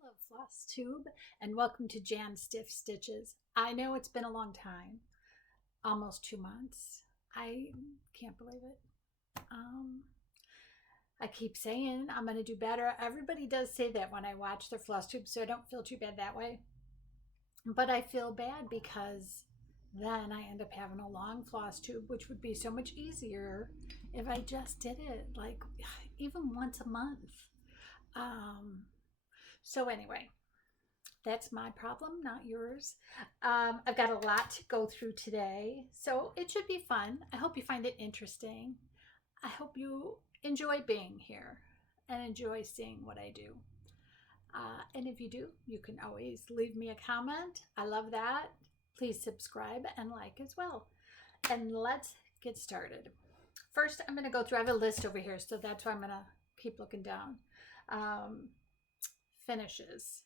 Hello, Floss Tube, and welcome to JanStiffStitches. I know it's been a long time, almost 2 months. I can't believe it. I keep saying I'm going to do better. Everybody does say that when I watch their floss tube, so I don't feel too bad that way. But I feel bad because then I end up having a long floss tube, which would be so much easier if I just did it like even once a month. So anyway, that's my problem, not yours. I've got a lot to go through today, so it should be fun. I hope you find it interesting. I hope you enjoy being here and enjoy seeing what I do. And if you do, you can always leave me a comment. I love that. Please subscribe and like as well. And let's get started. First, I'm going to go through, I have a list over here, so that's why I'm going to keep looking down. Finishes.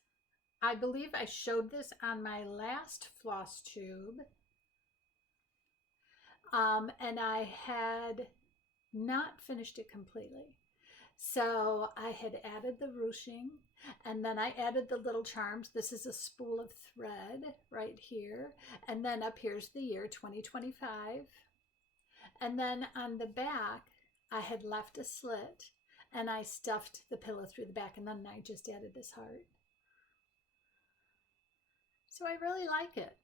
I believe I showed this on my last floss tube. And I had not finished it completely. So I had added the ruching, and then I added the little charms. This is a spool of thread right here. And then up here's the year 2025. And then on the back, I had left a slit and I stuffed the pillow through the back, and then I just added this heart. So I really like it.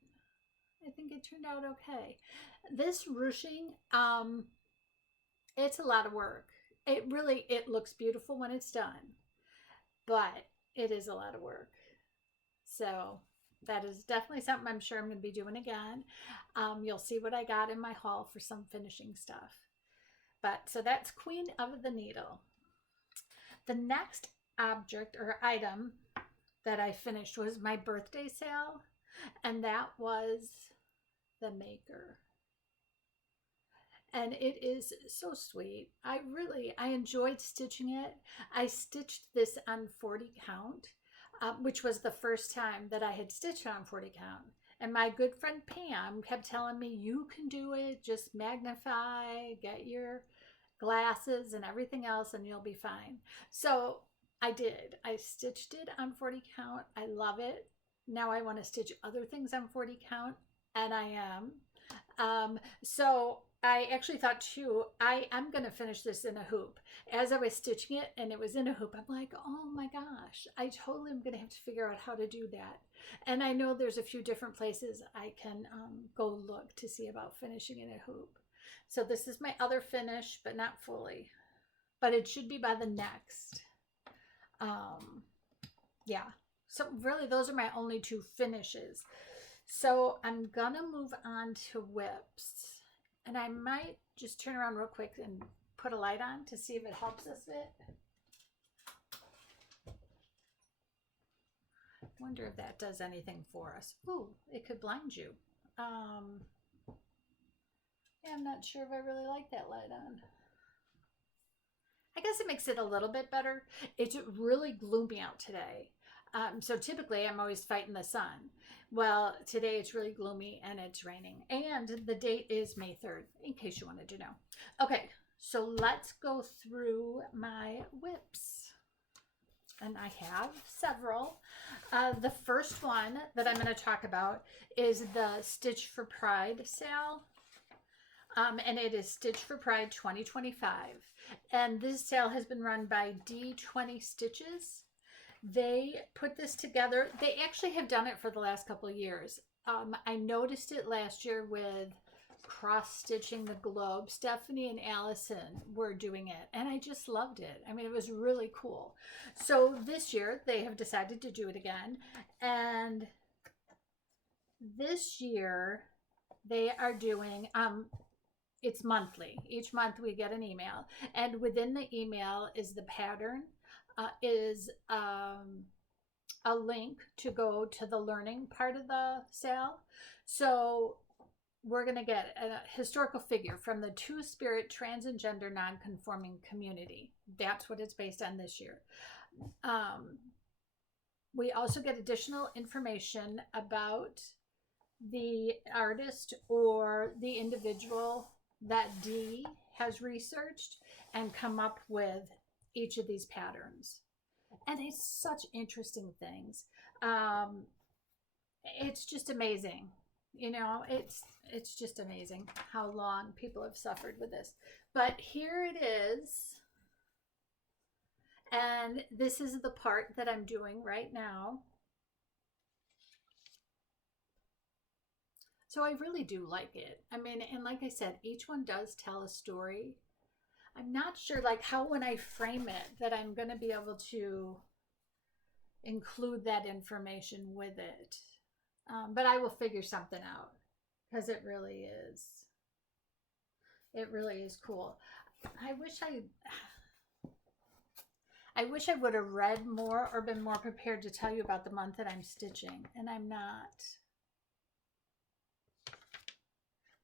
I think it turned out okay. This ruching, it's a lot of work. It looks beautiful when it's done, but it is a lot of work. So that is definitely something I'm sure I'm going to be doing again. You'll see what I got in my haul for some finishing stuff. But so that's Queen of the Needle. The next object or item that I finished was my birthday sale, and that was the maker. And it is so sweet. I enjoyed stitching it. I stitched this on 40 count, which was the first time that I had stitched on 40 count. And my good friend Pam kept telling me, you can do it, just magnify, get your glasses and everything else, and you'll be fine. So I did. I stitched it on 40 count. I love it. Now I want to stitch other things on 40 count, and I am. So I actually thought too, I'm going to finish this in a hoop. As I was stitching it and it was in a hoop, I'm like, oh my gosh, I totally am going to have to figure out how to do that. And I know there's a few different places I can go look to see about finishing in a hoop. So this is my other finish, but not fully. But it should be by the next. Yeah. So really, those are my only two finishes. So I'm gonna move on to whips. And I might just turn around real quick and put a light on to see if it helps us a bit. Wonder if that does anything for us. Ooh, it could blind you. Yeah, I'm not sure if I really like that light on. I guess it makes it a little bit better. It's really gloomy out today. So typically I'm always fighting the sun. Well, today it's really gloomy and it's raining. And the date is May 3rd, in case you wanted to know. Okay, so let's go through my whips. And I have several. The first one that I'm going to talk about is the Stitch for Pride sale. And it is Stitch for Pride 2025. And this sale has been run by D20 Stitches. They put this together. They actually have done it for the last couple of years. I noticed it last year with cross-stitching the globe. Stephanie and Allison were doing it, and I just loved it. I mean, it was really cool. So this year, they have decided to do it again. And this year, they are doing... it's monthly. Each month we get an email, and within the email is the pattern, is a link to go to the learning part of the sale. So we're going to get a historical figure from the Two-Spirit Trans and Gender Non-Conforming Community. That's what it's based on this year. We also get additional information about the artist or the individual that Dee has researched and come up with each of these patterns. And it's such interesting things. It's just amazing. You know, it's just amazing how long people have suffered with this. But here it is. And this is the part that I'm doing right now. So I really do like it. I mean, and like I said, each one does tell a story. I'm not sure like how when I frame it that I'm going to be able to include that information with it. But I will figure something out because it really is cool. I wish I would have read more or been more prepared to tell you about the month that I'm stitching, and I'm not.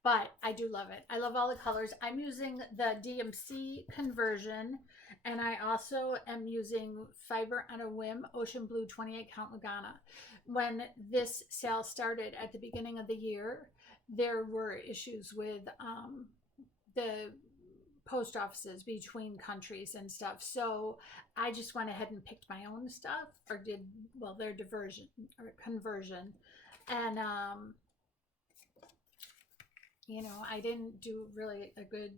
But I do love it. I love all the colors. I'm using the DMC conversion, and I also am using Fiber on a Whim Ocean Blue 28 count Lugana. When this sale started at the beginning of the year, there were issues with the post offices between countries and stuff. So I just went ahead and picked my own stuff, or did, well, their diversion or conversion. And you know, I didn't do really a good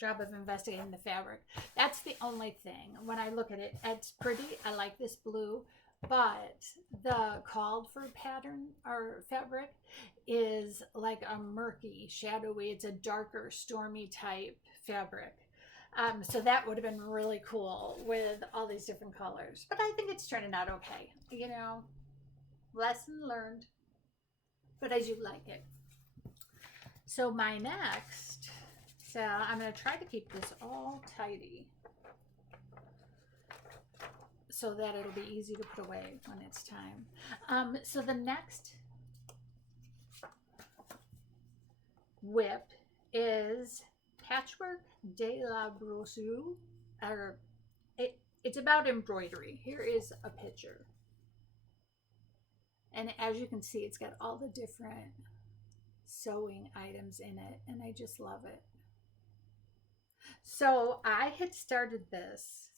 job of investigating the fabric. That's the only thing. When I look at it, it's pretty. I like this blue, but the called for pattern or fabric is like a murky, shadowy. It's a darker, stormy type fabric. So that would have been really cool with all these different colors. But I think it's turning out okay. You know, lesson learned. But I do like it. So my next, so I'm going to try to keep this all tidy so that it'll be easy to put away when it's time. So the next whip is Patchwork de la Brousseau, or it's about embroidery. Here is a picture. And as you can see, it's got all the different sewing items in it, and I just love it. So I had started this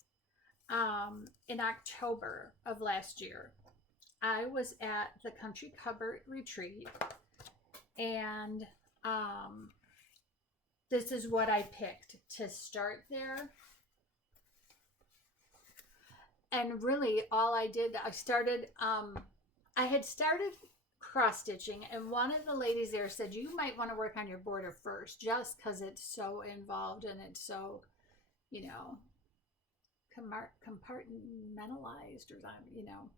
in October of last year. I was at the Country Cupboard retreat, and this is what I picked to start there. And really all I did, I had started cross stitching, and one of the ladies there said you might want to work on your border first, just because it's so involved and it's so, you know, compartmentalized, or you know,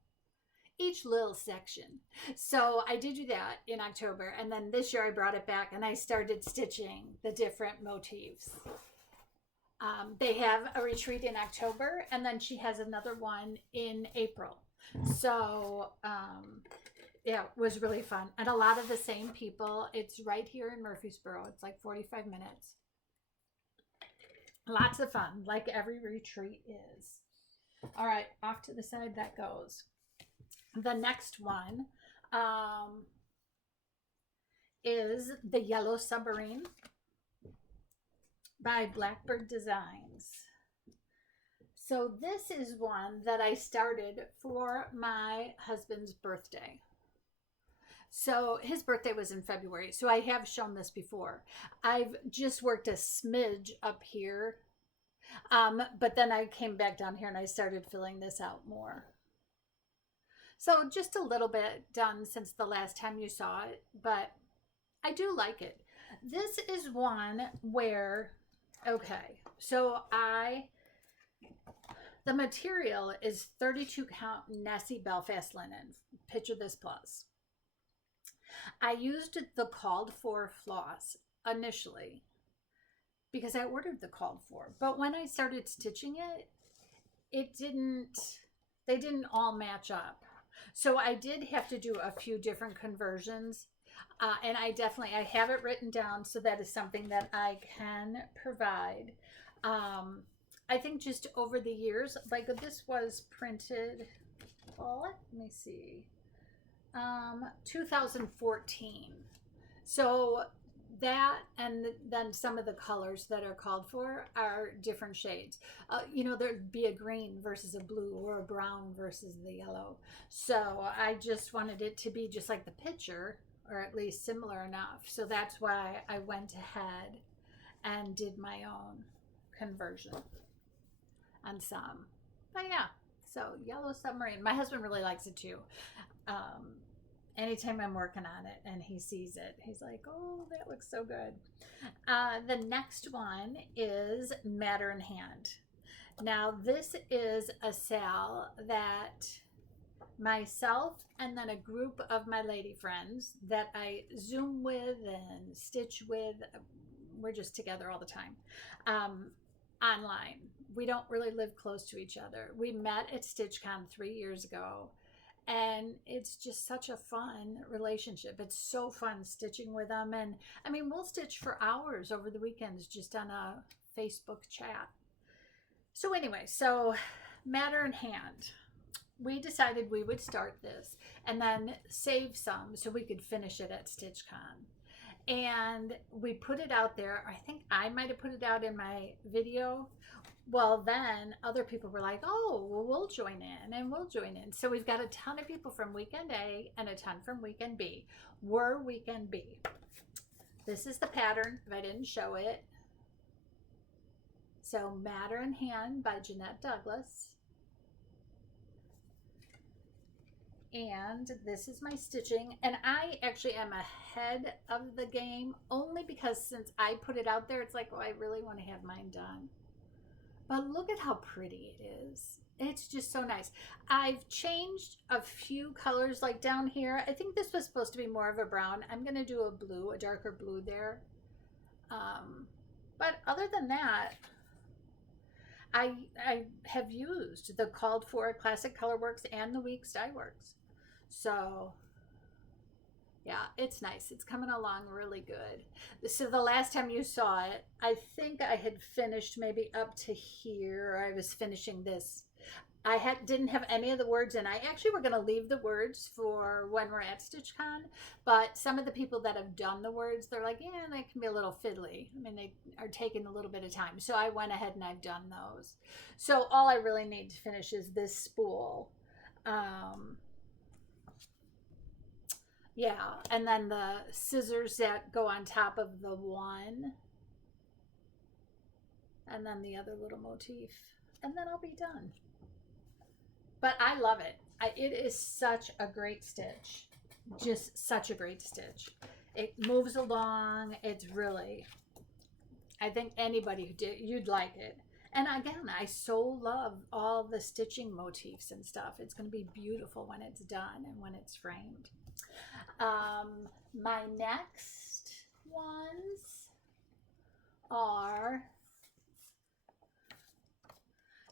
each little section. So I did do that in October, and then this year I brought it back and I started stitching the different motifs. They have a retreat in October, and then she has another one in April. So yeah, it was really fun. And a lot of the same people. It's right here in Murfreesboro. It's like 45 minutes. Lots of fun, like every retreat is. All right, off to the side that goes. The next one is the Yellow Submarine by Blackbird Designs. So this is one that I started for my husband's birthday. So his birthday was in February, so I have shown this before. I've just worked a smidge up here, but then I came back down here and I started filling this out more. So just a little bit done since the last time you saw it, but I do like it. This is one where, okay, so the material is 32 count Nessie Belfast linen. Picture this plus. I used the called for floss initially because I ordered the called for, but when I started stitching it, they didn't all match up. So I did have to do a few different conversions, and I have it written down, so that is something that I can provide. I think just over the years, like this was printed, well, let me see, 2014. So that, and then some of the colors that are called for are different shades. You know, there'd be a green versus a blue, or a brown versus the yellow. So I just wanted it to be just like the picture, or at least similar enough. So that's why I went ahead and did my own conversion on some. But yeah, so yellow submarine. My husband really likes it too. Anytime I'm working on it and he sees it, he's like, oh, that looks so good. The next one is Matter in Hand. Now, this is a sale that myself and then a group of my lady friends that I Zoom with and stitch with, we're just together all the time, online. We don't really live close to each other. We met at StitchCon 3 years ago, and it's just such a fun relationship. It's so fun stitching with them. And I mean, we'll stitch for hours over the weekends just on a Facebook chat. So anyway, so Matter in Hand. We decided we would start this and then save some so we could finish it at StitchCon. And we put it out there. I think I might have put it out in my video. Well, then other people were like, oh, well, we'll join in and we'll join in. So we've got a ton of people from weekend A and a ton from weekend B. We're weekend B. This is the pattern, if I didn't show it. So Matter in Hand by Jeanette Douglas. And this is my stitching, and I actually am ahead of the game only because since I put it out there, it's like, oh, I really want to have mine done. But look at how pretty it is. It's just so nice. I've changed a few colors, like down here. I think this was supposed to be more of a brown. I'm going to do a blue, a darker blue there. But other than that, I have used the called for Classic Colorworks and the Weeks Dye Works. So yeah, it's nice. It's coming along really good. So the last time you saw it, I think I had finished maybe up to here. I was finishing this. I didn't have any of the words in. I actually were going to leave the words for when we're at StitchCon, but some of the people that have done the words, they're like, yeah, they can be a little fiddly. I mean, they are taking a little bit of time. So I went ahead and I've done those. So all I really need to finish is this spool. Yeah, and then the scissors that go on top of the one, and then the other little motif, and then I'll be done. But I love it. It is such a great stitch, just such a great stitch. It moves along. It's really, I think anybody who did, you'd like it. And again, I so love all the stitching motifs and stuff. It's going to be beautiful when it's done and when it's framed. My next ones are,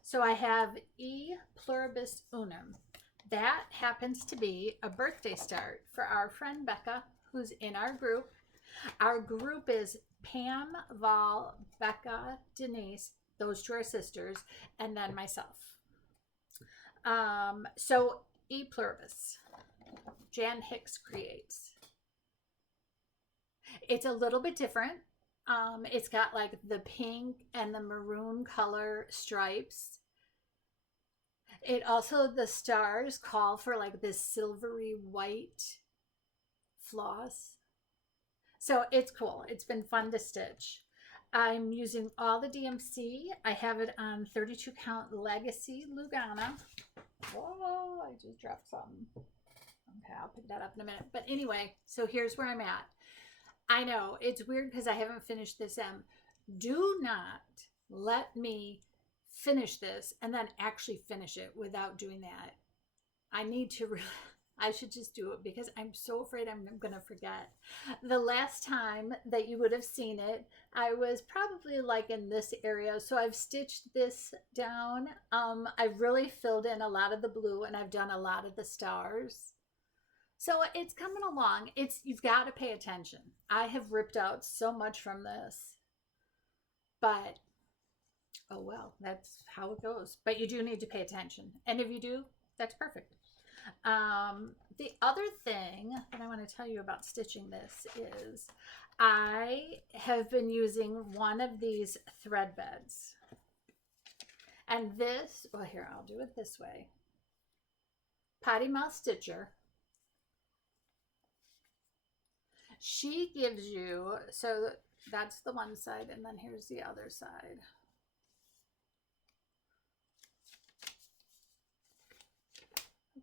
so I have E Pluribus Unum. That happens to be a birthday start for our friend Becca, who's in our group. Our group is Pam, Val, Becca, Denise, those two are sisters, and then myself. So E Pluribus. Jan Hicks creates. It's a little bit different. It's got like the pink and the maroon color stripes. It also, the stars call for like this silvery white floss. So it's cool. It's been fun to stitch. I'm using all the DMC. I have it on 32 count Legacy Lugana. Whoa, I just dropped something. Okay, I'll pick that up in a minute. But anyway, so here's where I'm at. I know it's weird because I haven't finished this M. Do not let me finish this and then actually finish it without doing that. I need to I should just do it because I'm so afraid I'm going to forget. The last time that you would have seen it, I was probably like in this area. So I've stitched this down. I've really filled in a lot of the blue and I've done a lot of the stars. So it's coming along. You've got to pay attention. I have ripped out so much from this, but oh well, that's how it goes. But you do need to pay attention. And if you do, that's perfect. The other thing that I want to tell you about stitching this is I have been using one of these thread beds. And this, well, here, I'll do it this way. Potty Mouth Stitcher. She gives you, so that's the one side, and then here's the other side.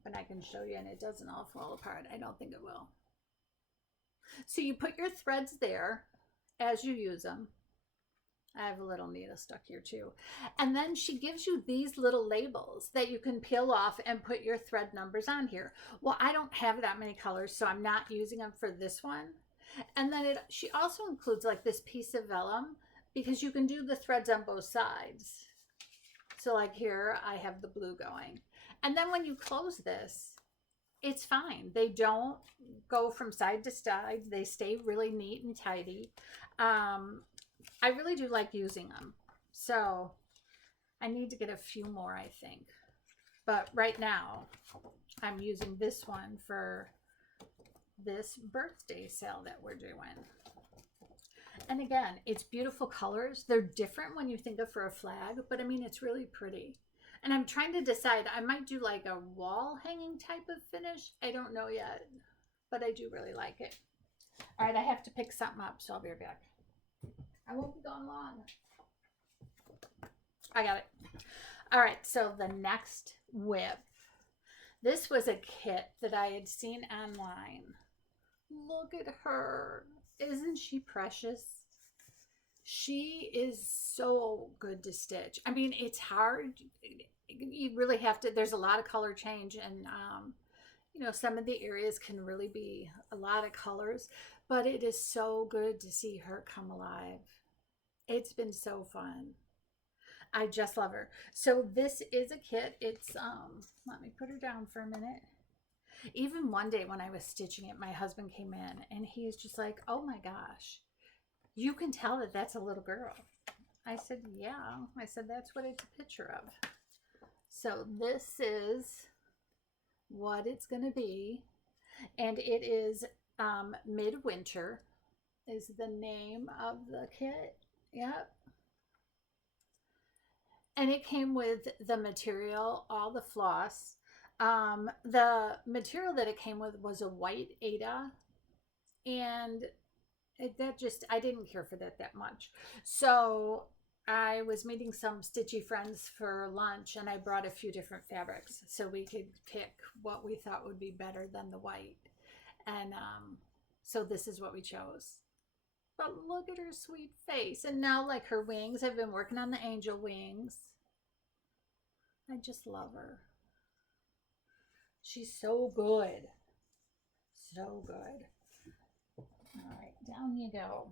And I can show you and it doesn't all fall apart. I don't think it will. So you put your threads there as you use them. I have a little needle stuck here too. And then she gives you these little labels that you can peel off and put your thread numbers on here. Well, I don't have that many colors, so I'm not using them for this one. And then she also includes like this piece of vellum because you can do the threads on both sides. So like here, I have the blue going. And then when you close this, it's fine. They don't go from side to side. They stay really neat and tidy. I really do like using them. So I need to get a few more, I think. But right now, I'm using this one for this birthday sale that we're doing. And again, it's beautiful colors. They're different when you think of for a flag, but I mean, it's really pretty. And I'm trying to decide, I might do like a wall hanging type of finish. I don't know yet, but I do really like it. All right, I have to pick something up, so I'll be right back. I won't be gone long. I got it. All right, so the next whip. This was a kit that I had seen online. Look at her. Isn't she precious? She is so good to stitch. I mean, it's hard. You really have to, there's a lot of color change, and you know, some of the areas can really be a lot of colors, but it is so good to see her come alive. It's been so fun. I just love her. So this is a kit. It's let me put her down for a minute. Even one day when I was stitching it, my husband came in and he's just like, oh my gosh, you can tell that that's a little girl. I said, yeah. I said, that's what it's a picture of. So this is what it's going to be. And it is Midwinter is the name of the kit. Yep. And it came with the material, all the floss. The material that it came with was a white Aida, and I didn't care for that much. So I was meeting some stitchy friends for lunch, and I brought a few different fabrics so we could pick what we thought would be better than the white. And so this is what we chose. But look at her sweet face. And now, like, her wings, I've been working on the angel wings. I just love her. She's so good. So good. All right, down you go.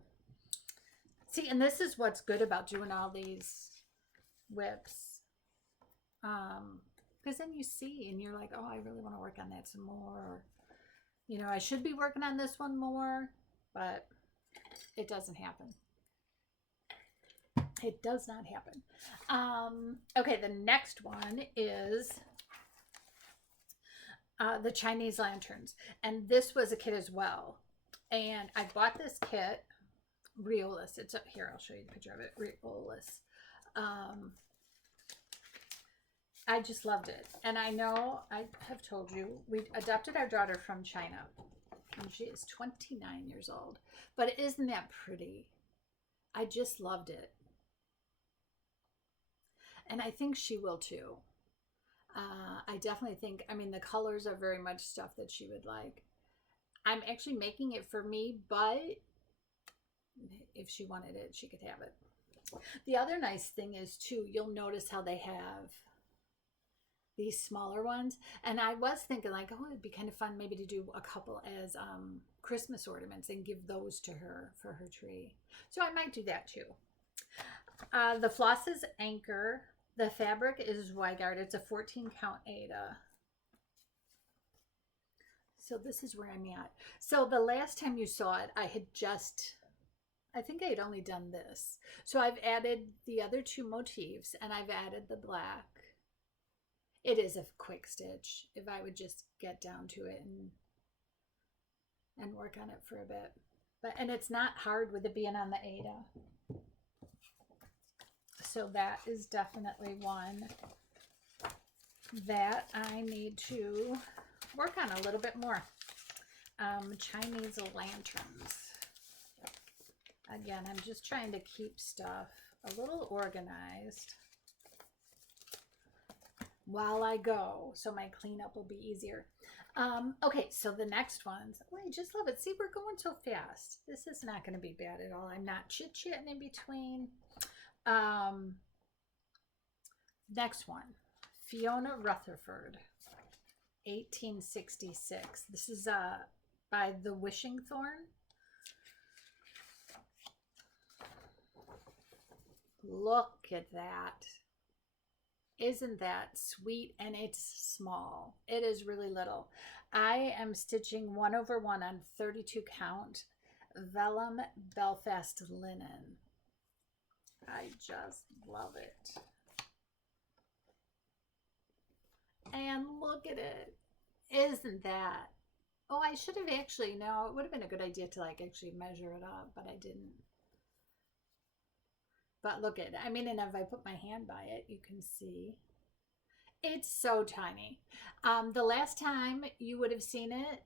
See, and this is what's good about doing all these whips. Because then you see and you're like, oh, I really want to work on that some more. Or, you know, I should be working on this one more, but it doesn't happen. It does not happen. Okay, the next one is the Chinese lanterns. And this was a kit as well. And I bought this kit, Riolis. It's up here. I'll show you the picture of it. Riolis. I just loved it. And I know I have told you, we adopted our daughter from China. And she is 29 years old. But isn't that pretty? I just loved it. And I think she will too. I definitely think, I mean, the colors are very much stuff that she would like. I'm actually making it for me, but if she wanted it, she could have it. The other nice thing is too, you'll notice how they have these smaller ones. And I was thinking like, oh, it'd be kind of fun maybe to do a couple as Christmas ornaments and give those to her for her tree. So I might do that too. The floss is Anchor. The fabric is Weigard. It's a 14 count Aida. So this is where I'm at. So the last time you saw it, I think I had only done this. So I've added the other two motifs and I've added the black. it is a quick stitch if I would just get down to it and work on it for a bit. And it's not hard with it being on the Aida. So that is definitely one that I need to work on a little bit more. Chinese lanterns. Again, I'm just trying to keep stuff a little organized while I go, so my cleanup will be easier. Okay, so the next ones. Oh, I just love it. See, we're going so fast. This is not going to be bad at all. I'm not chit-chatting in between. Next one, Fiona Rutherford, 1866. This is by The Wishing Thorn. Look at that. Isn't that sweet? And it's small. It is really little. I am stitching 1/1 on 32 count vellum Belfast linen. I just love it. And look at it. Isn't that? Oh, I should have actually, no, it would have been a good idea to like actually measure it up, but I didn't. But look at it. I mean, and if I put my hand by it, you can see. It's so tiny. The last time you would have seen it,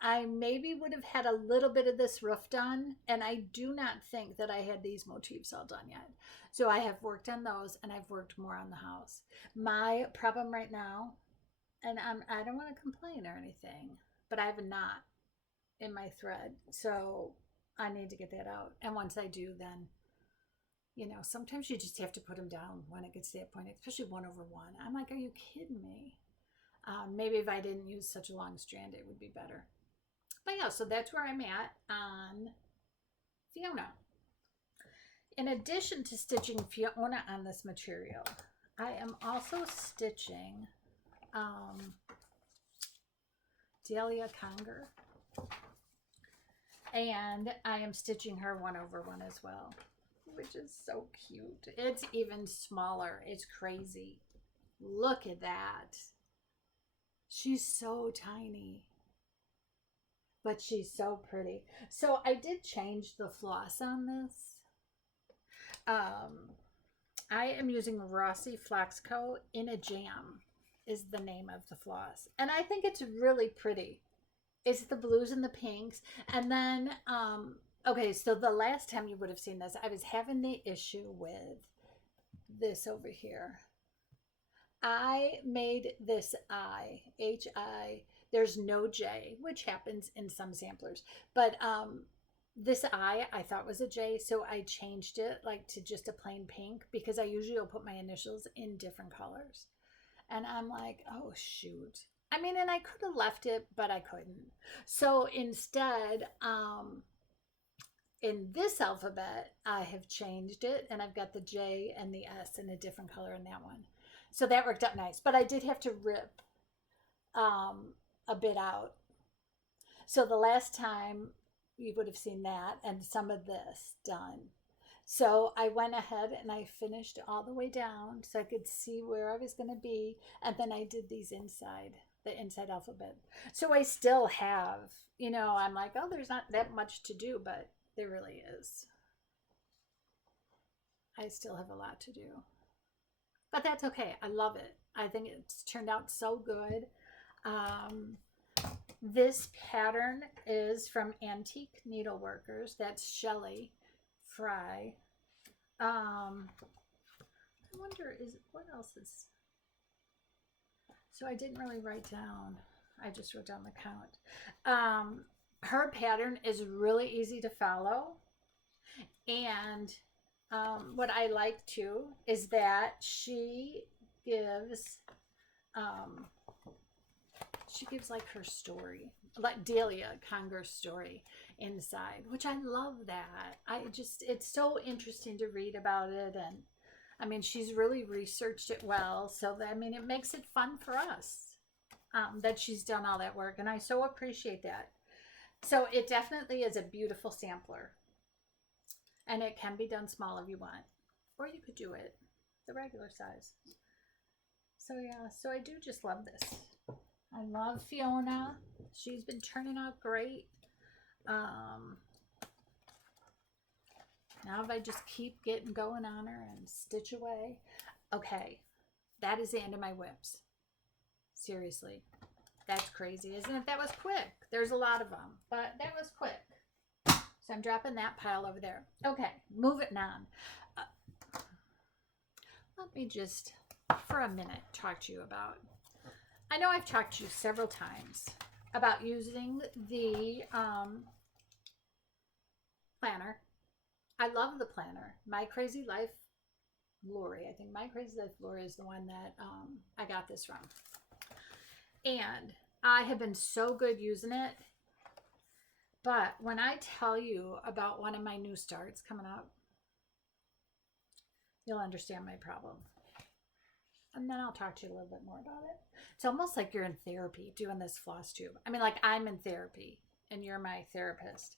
I maybe would have had a little bit of this roof done, and I do not think that I had these motifs all done yet. So I have worked on those, and I've worked more on the house. My problem right now, and I don't want to complain or anything, but I have a knot in my thread, so I need to get that out. And once I do, then, you know, sometimes you just have to put them down when it gets to that point, especially 1/1. I'm like, are you kidding me? Maybe if I didn't use such a long strand, it would be better. But yeah, so that's where I'm at on Fiona. In addition to stitching Fiona on this material, I am also stitching Dahlia Conger. And I am stitching her 1/1 as well, which is so cute. It's even smaller. It's crazy. Look at that. She's so tiny, but she's so pretty. So I did change the floss on this. I am using Rossi Floxco in a Jam is the name of the floss. And I think it's really pretty. It's the blues and the pinks. And then, okay, so the last time you would have seen this, I was having the issue with this over here. I made this I, H-I, there's no J, which happens in some samplers. But this I thought was a J, so I changed it like to just a plain pink because I usually will put my initials in different colors. And I'm like, oh, shoot. I mean, and I could have left it, but I couldn't. So instead, in this alphabet, I have changed it, and I've got the J and the S in a different color in that one. So that worked out nice. But I did have to rip a bit out. So the last time you would have seen that and some of this done. So I went ahead and I finished all the way down so I could see where I was going to be. And then I did these inside, the inside alphabet. So I still have, you know, I'm like, oh, there's not that much to do, but there really is. I still have a lot to do. But that's okay. I love it. I think it's turned out so good. This pattern is from Antique Needleworkers. That's Shelley Fry. I wonder, what else is, so I didn't really write down, I just wrote down the count. Her pattern is really easy to follow, and what I like too is that she gives like her story, like Dahlia Conger's story inside, which I love that. It's so interesting to read about it. And I mean, she's really researched it well. So that, I mean, it makes it fun for us that she's done all that work. And I so appreciate that. So it definitely is a beautiful sampler. And it can be done small if you want. Or you could do it the regular size. So yeah, so I do just love this. I love Fiona. She's been turning out great. Now if I just keep getting going on her and stitch away. Okay, that is the end of my whips. Seriously, that's crazy, isn't it? That was quick. There's a lot of them, but that was quick. So I'm dropping that pile over there. Okay, moving on. Let me just, for a minute, talk to you about, I know I've talked to you several times about using the planner. I love the planner. My Crazy Life Lori. I think My Crazy Life Lori is the one that I got this from. And I have been so good using it. But when I tell you about one of my new starts coming up, you'll understand my problem. And then I'll talk to you a little bit more about it. It's almost like you're in therapy doing this floss tube. I mean, like I'm in therapy and you're my therapist.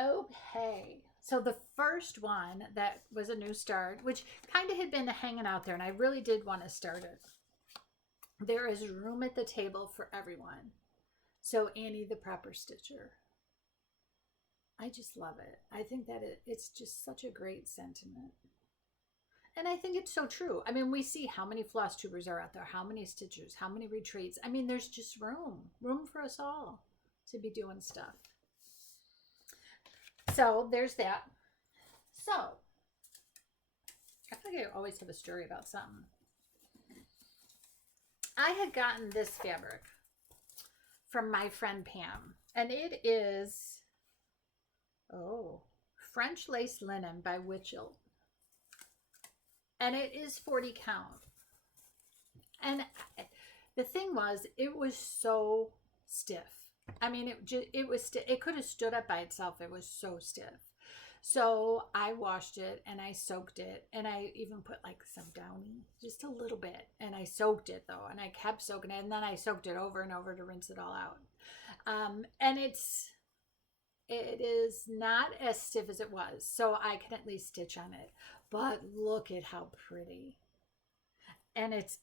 Okay. So the first one that was a new start, which kind of had been hanging out there, and I really did want to start it. There is room at the table for everyone. So Annie the Proper Stitcher. I just love it. I think that it's just such a great sentiment. And I think it's so true. I mean, we see how many floss tubers are out there, how many stitchers, how many retreats. I mean, there's just room for us all to be doing stuff. So there's that. So I feel like I always have a story about something. I had gotten this fabric from my friend Pam, and it is, French lace linen by Bucilla. And it is 40 count. And the thing was, it was so stiff. I mean, it could have stood up by itself. It was so stiff. So I washed it and I soaked it, and I even put like some Downy, just a little bit, and I soaked it though, and I kept soaking it, and then I soaked it over and over to rinse it all out. And it is not as stiff as it was, so I can at least stitch on it. But look at how pretty. And it's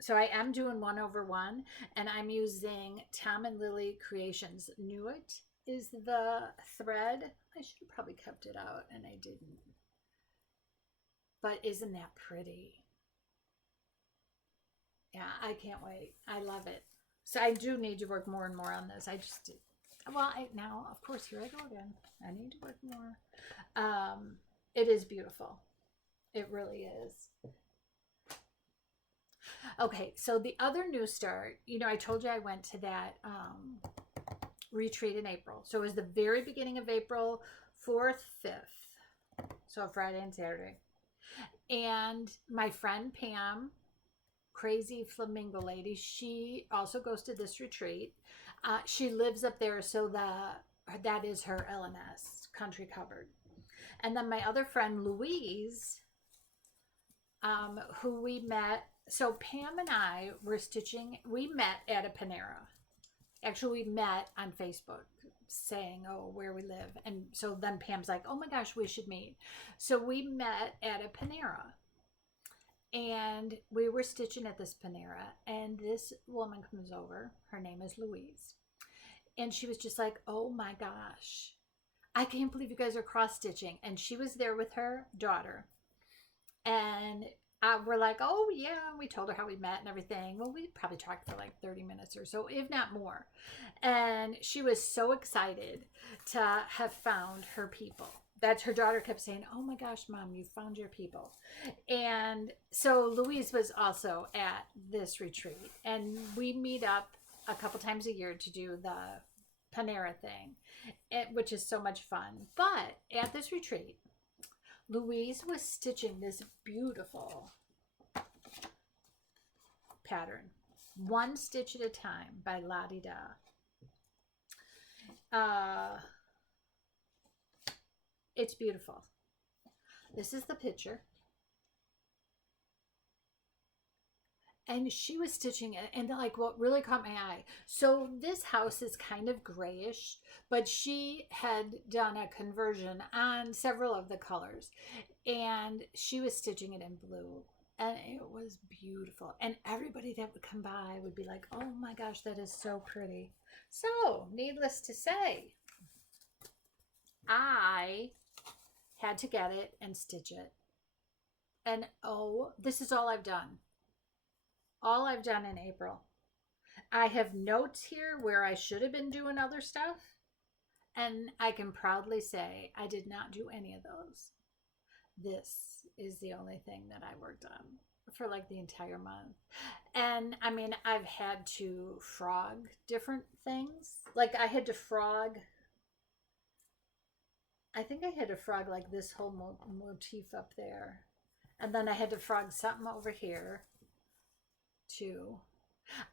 so I am doing 1/1, and I'm using Tom and Lily Creations. Knew It is the thread. I should have probably kept it out, and I didn't. But isn't that pretty? Yeah, I can't wait. I love it. So I do need to work more and more on this. I just did. Well, now, of course, here I go again. I need to work more. It is beautiful. It really is. Okay, so the other new start, you know, I told you I went to that retreat in April. So it was the very beginning of April, 4th, 5th. So Friday and Saturday. And my friend Pam, Crazy Flamingo Lady, she also goes to this retreat. She lives up there, so that is her LNS, Country Covered. And then my other friend Louise, who we met. So Pam and I were stitching. We met at a Panera. Actually, we met on Facebook saying, where we live. And so then Pam's like, oh my gosh, we should meet. So we met at a Panera. And we were stitching at this Panera. And this woman comes over. Her name is Louise. And she was just like, oh my gosh, I can't believe you guys are cross-stitching. And she was there with her daughter. And we're like, oh yeah, we told her how we met and everything. Well, we probably talked for like 30 minutes or so, if not more. And she was so excited to have found her people. That her daughter kept saying, oh my gosh, Mom, you found your people. And so Louise was also at this retreat. And we meet up a couple times a year to do the Panera thing, which is so much fun. But at this retreat, Louise was stitching this beautiful pattern, One Stitch at a Time by La-Di-Da. It's beautiful. This is the picture. And she was stitching it, and like what really caught my eye. So this house is kind of grayish, but she had done a conversion on several of the colors, and she was stitching it in blue. And it was beautiful. And everybody that would come by would be like, oh my gosh, that is so pretty. So, needless to say, I had to get it and stitch it. And oh, this is all I've done. All I've done in April. I have notes here where I should have been doing other stuff. And I can proudly say I did not do any of those. This is the only thing that I worked on for like the entire month. And I mean, I've had to frog different things. Like I had to frog, I think I had to frog like this whole motif up there. And then I had to frog something over here too.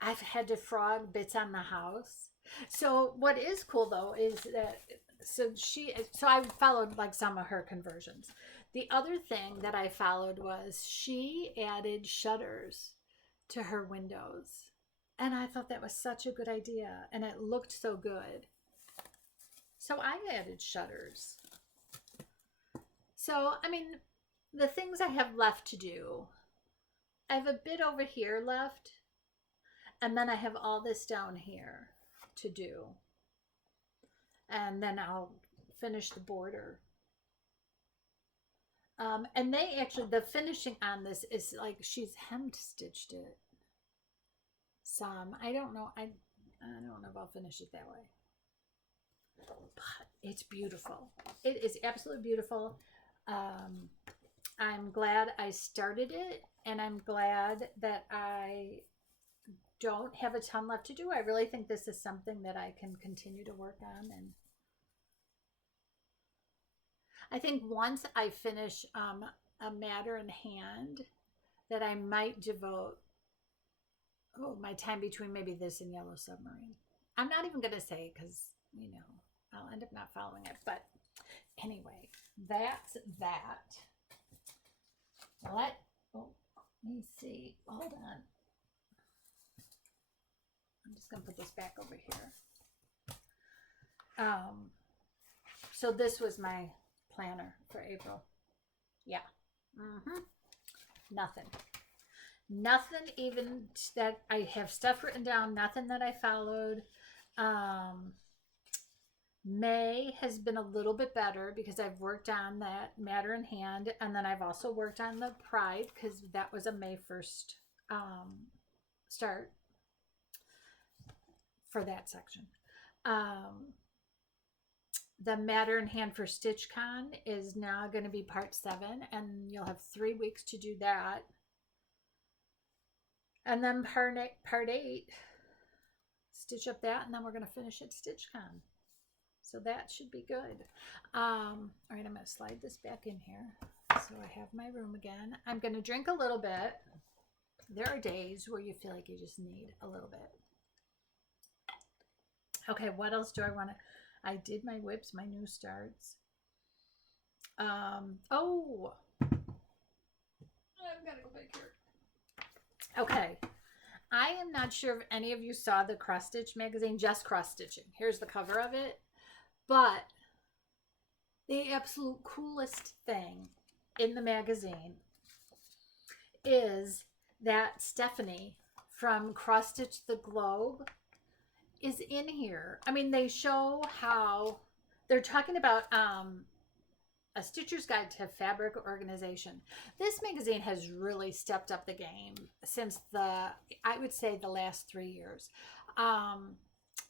I've had to frog bits on the house. So what is cool though is that so I followed like some of her conversions. The other thing that I followed was she added shutters to her windows. And I thought that was such a good idea and it looked so good. So I added shutters. So, I mean, the things I have left to do, I have a bit over here left. And then I have all this down here to do. And then I'll finish the border. And they actually, the finishing on this is like she's hemmed stitched it. Some, I don't know. I don't know if I'll finish it that way. But it's beautiful. It is absolutely beautiful. I'm glad I started it. And I'm glad that I don't have a ton left to do. I really think this is something that I can continue to work on. And I think once I finish a matter in hand, that I might devote my time between maybe this and Yellow Submarine. I'm not even going to say because, you know, I'll end up not following it. But anyway, that's that. Let me see. Hold on. I'm just going to put this back over here. So this was my planner for April. Yeah. Nothing even that I have stuff written down, nothing that I followed. May has been a little bit better because I've worked on that matter in hand, and then I've also worked on the Pride because that was a May 1st start for that section. The matter in hand for StitchCon is now going to be part 7, and you'll have 3 weeks to do that. And then part 8, stitch up that, and then we're going to finish at StitchCon. So that should be good. All right, I'm going to slide this back in here. So I have my room again. I'm going to drink a little bit. There are days where you feel like you just need a little bit. Okay, what else do I want to... I did my whips, my new starts. Oh, I've got to go back here. Okay, I am not sure if any of you saw the cross stitch magazine, just cross stitching. Here's the cover of it. But the absolute coolest thing in the magazine is that Stephanie from Cross Stitch the Globe is in here. I mean, they show how they're talking about a Stitcher's Guide to Fabric Organization. This magazine has really stepped up the game since I would say the last 3 years.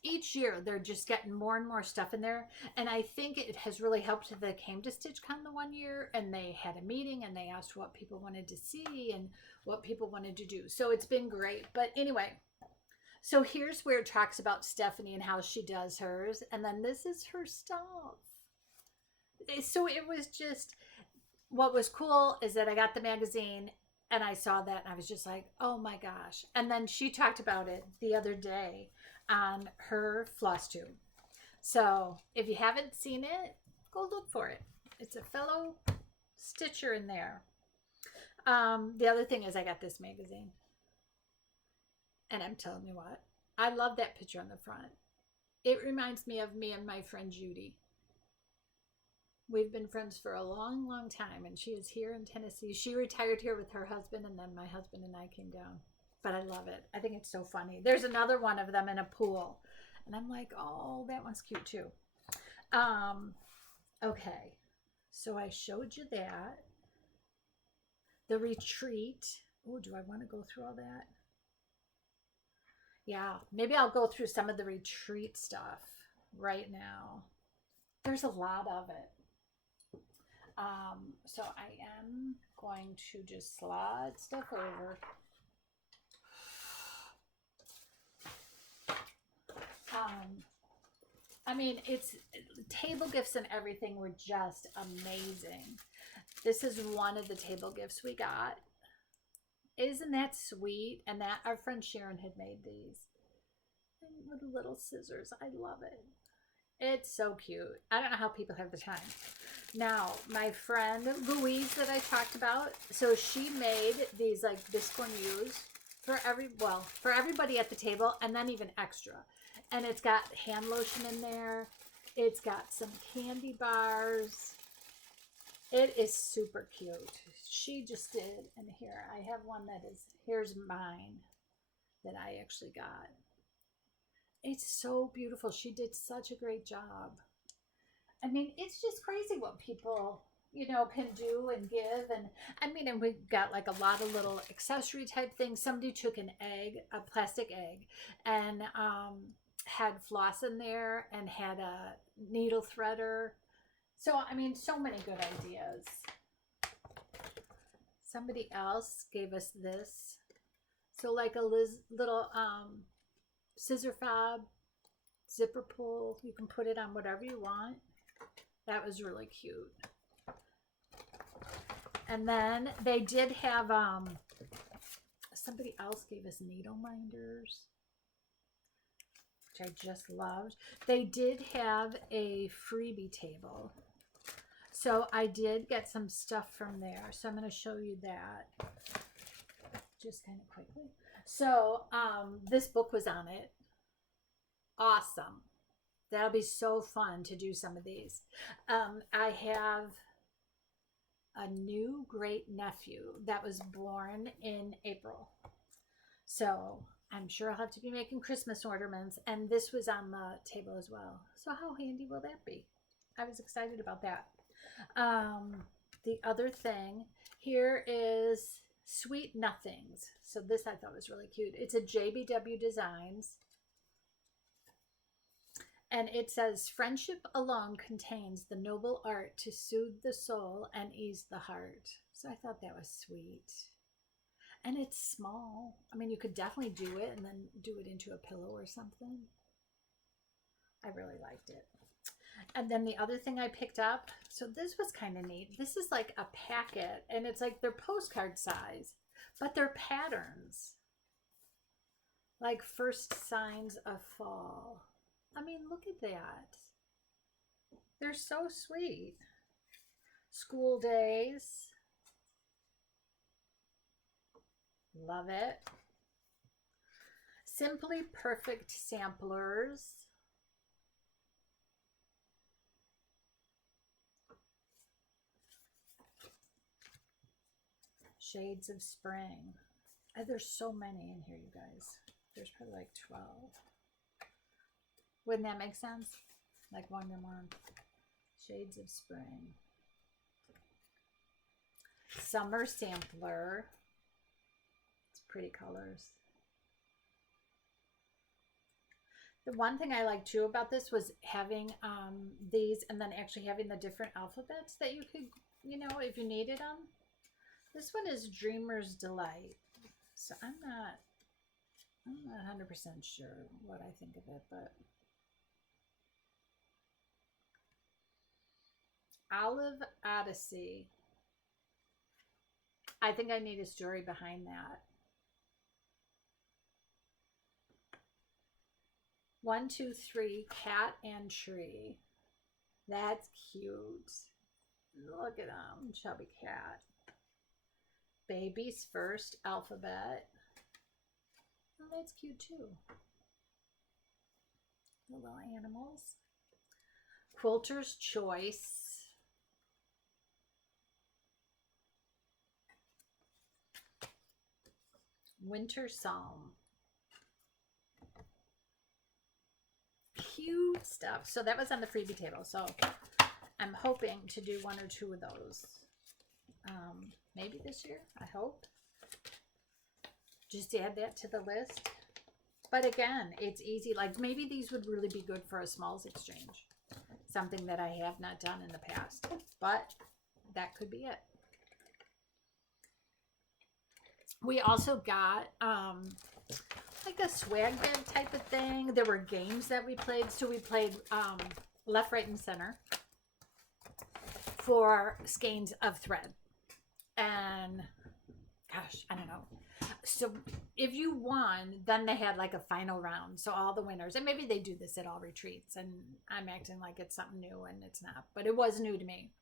Each year they're just getting more and more stuff in there, and I think it has really helped that they came to StitchCon the one year and they had a meeting and they asked what people wanted to see and what people wanted to do. So it's been great. But anyway, so here's where it talks about Stephanie and how she does hers, and then this is her stuff. So it was just, what was cool is that I got the magazine and I saw that and I was just like, oh my gosh. And then she talked about it the other day on her floss tube. So if you haven't seen it, go look for it. It's a fellow stitcher in there. The other thing is I got this magazine. And I'm telling you what, I love that picture on the front. It reminds me of me and my friend Judy. We've been friends for a long, long time, and she is here in Tennessee. She retired here with her husband, and then my husband and I came down. But I love it. I think it's so funny. There's another one of them in a pool, and I'm like, oh, that one's cute too. Okay, so I showed you that. The retreat. Oh, do I want to go through all that? Yeah, maybe I'll go through some of the retreat stuff right now. There's a lot of it. So I am going to just slide stuff over. I mean, it's table gifts and everything were just amazing. This is one of the table gifts we got. Isn't that sweet? And that our friend Sharon had made these. And with little scissors. I love it. It's so cute. I don't know how people have the time. Now, my friend Louise that I talked about, so she made these like biscuit for everybody at the table, and then even extra. And it's got hand lotion in there. It's got some candy bars. It is super cute. She just did, and here I have one that is, here's mine that I actually got. It's so beautiful. She did such a great job. I mean, it's just crazy what people, you know, can do and give. And I mean, and we got like a lot of little accessory type things. Somebody took an egg, a plastic egg, and had floss in there and had a needle threader. So, I mean, so many good ideas. Somebody else gave us this. So like a little scissor fob, zipper pull. You can put it on whatever you want. That was really cute. And then they did have, somebody else gave us needle minders, which I just loved. They did have a freebie table. So I did get some stuff from there. So I'm going to show you that just kind of quickly. So this book was on it. Awesome. That'll be so fun to do some of these. I have a new great nephew that was born in April. So I'm sure I'll have to be making Christmas ornaments. And this was on the table as well. So how handy will that be? I was excited about that. The other thing here is Sweet Nothings. So this I thought was really cute. It's a JBW Designs. And it says, friendship alone contains the noble art to soothe the soul and ease the heart. So I thought that was sweet. And it's small. I mean, you could definitely do it and then do it into a pillow or something. I really liked it. And then the other thing I picked up, so this was kind of neat. This is like a packet, and it's like they're postcard size, but they're patterns. Like first signs of fall. I mean, look at that. They're so sweet. School days. Love it. Simply Perfect samplers. Shades of Spring. There's so many in here, you guys. There's probably like 12. Wouldn't that make sense? Like one to one. Shades of Spring. Summer sampler. It's pretty colors. The one thing I liked too about this was having these and then actually having the different alphabets that you could, you know, if you needed them. This one is Dreamer's Delight. So I'm not 100% sure what I think of it, but Olive Odyssey. I think I need a story behind that. 1, 2, 3, cat and tree. That's cute. Look at them, chubby cat. Baby's first alphabet. Oh, that's cute too. The little animals. Quilter's Choice. Winter Psalm. Cute stuff. So that was on the freebie table. So I'm hoping to do 1 or 2 of those. Maybe this year, I hope. Just add that to the list. But again, it's easy. Like maybe these would really be good for a smalls exchange. Something that I have not done in the past. But that could be it. We also got like a swag bag type of thing. There were games that we played. So we played left, right, and center for skeins of thread. And gosh, I don't know. So if you won, then they had like a final round. So all the winners, and maybe they do this at all retreats, and I'm acting like it's something new and it's not, but it was new to me.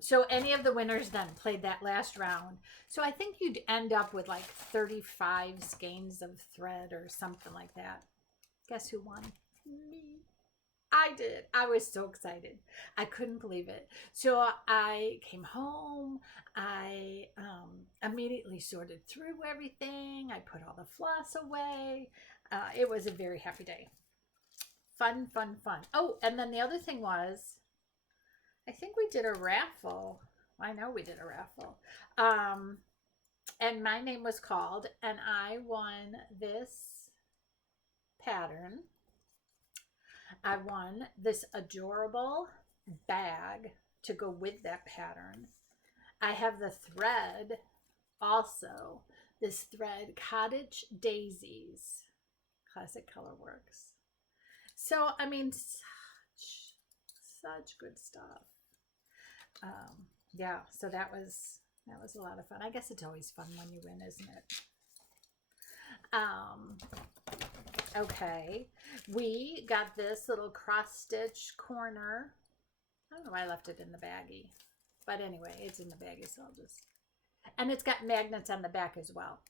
So any of the winners then played that last round. So I think you'd end up with like 35 skeins of thread or something like that. Guess who won? Me. I did. I was so excited. I couldn't believe it. So I came home. I immediately sorted through everything. I put all the floss away. It was a very happy day. Fun, fun, fun. Oh, and then the other thing was, I think we did a raffle. I know we did a raffle. And my name was called, and I won this pattern. I won this adorable bag to go with that pattern. I have the thread also. This thread, Cottage Daisies, Classic Colorworks. So, I mean, such good stuff. Yeah, so that was a lot of fun. I guess it's always fun when you win, isn't it? Okay, we got this little cross stitch corner. I don't know why I left it in the baggie, but anyway, it's in the baggie, so I'll just, and it's got magnets on the back as well.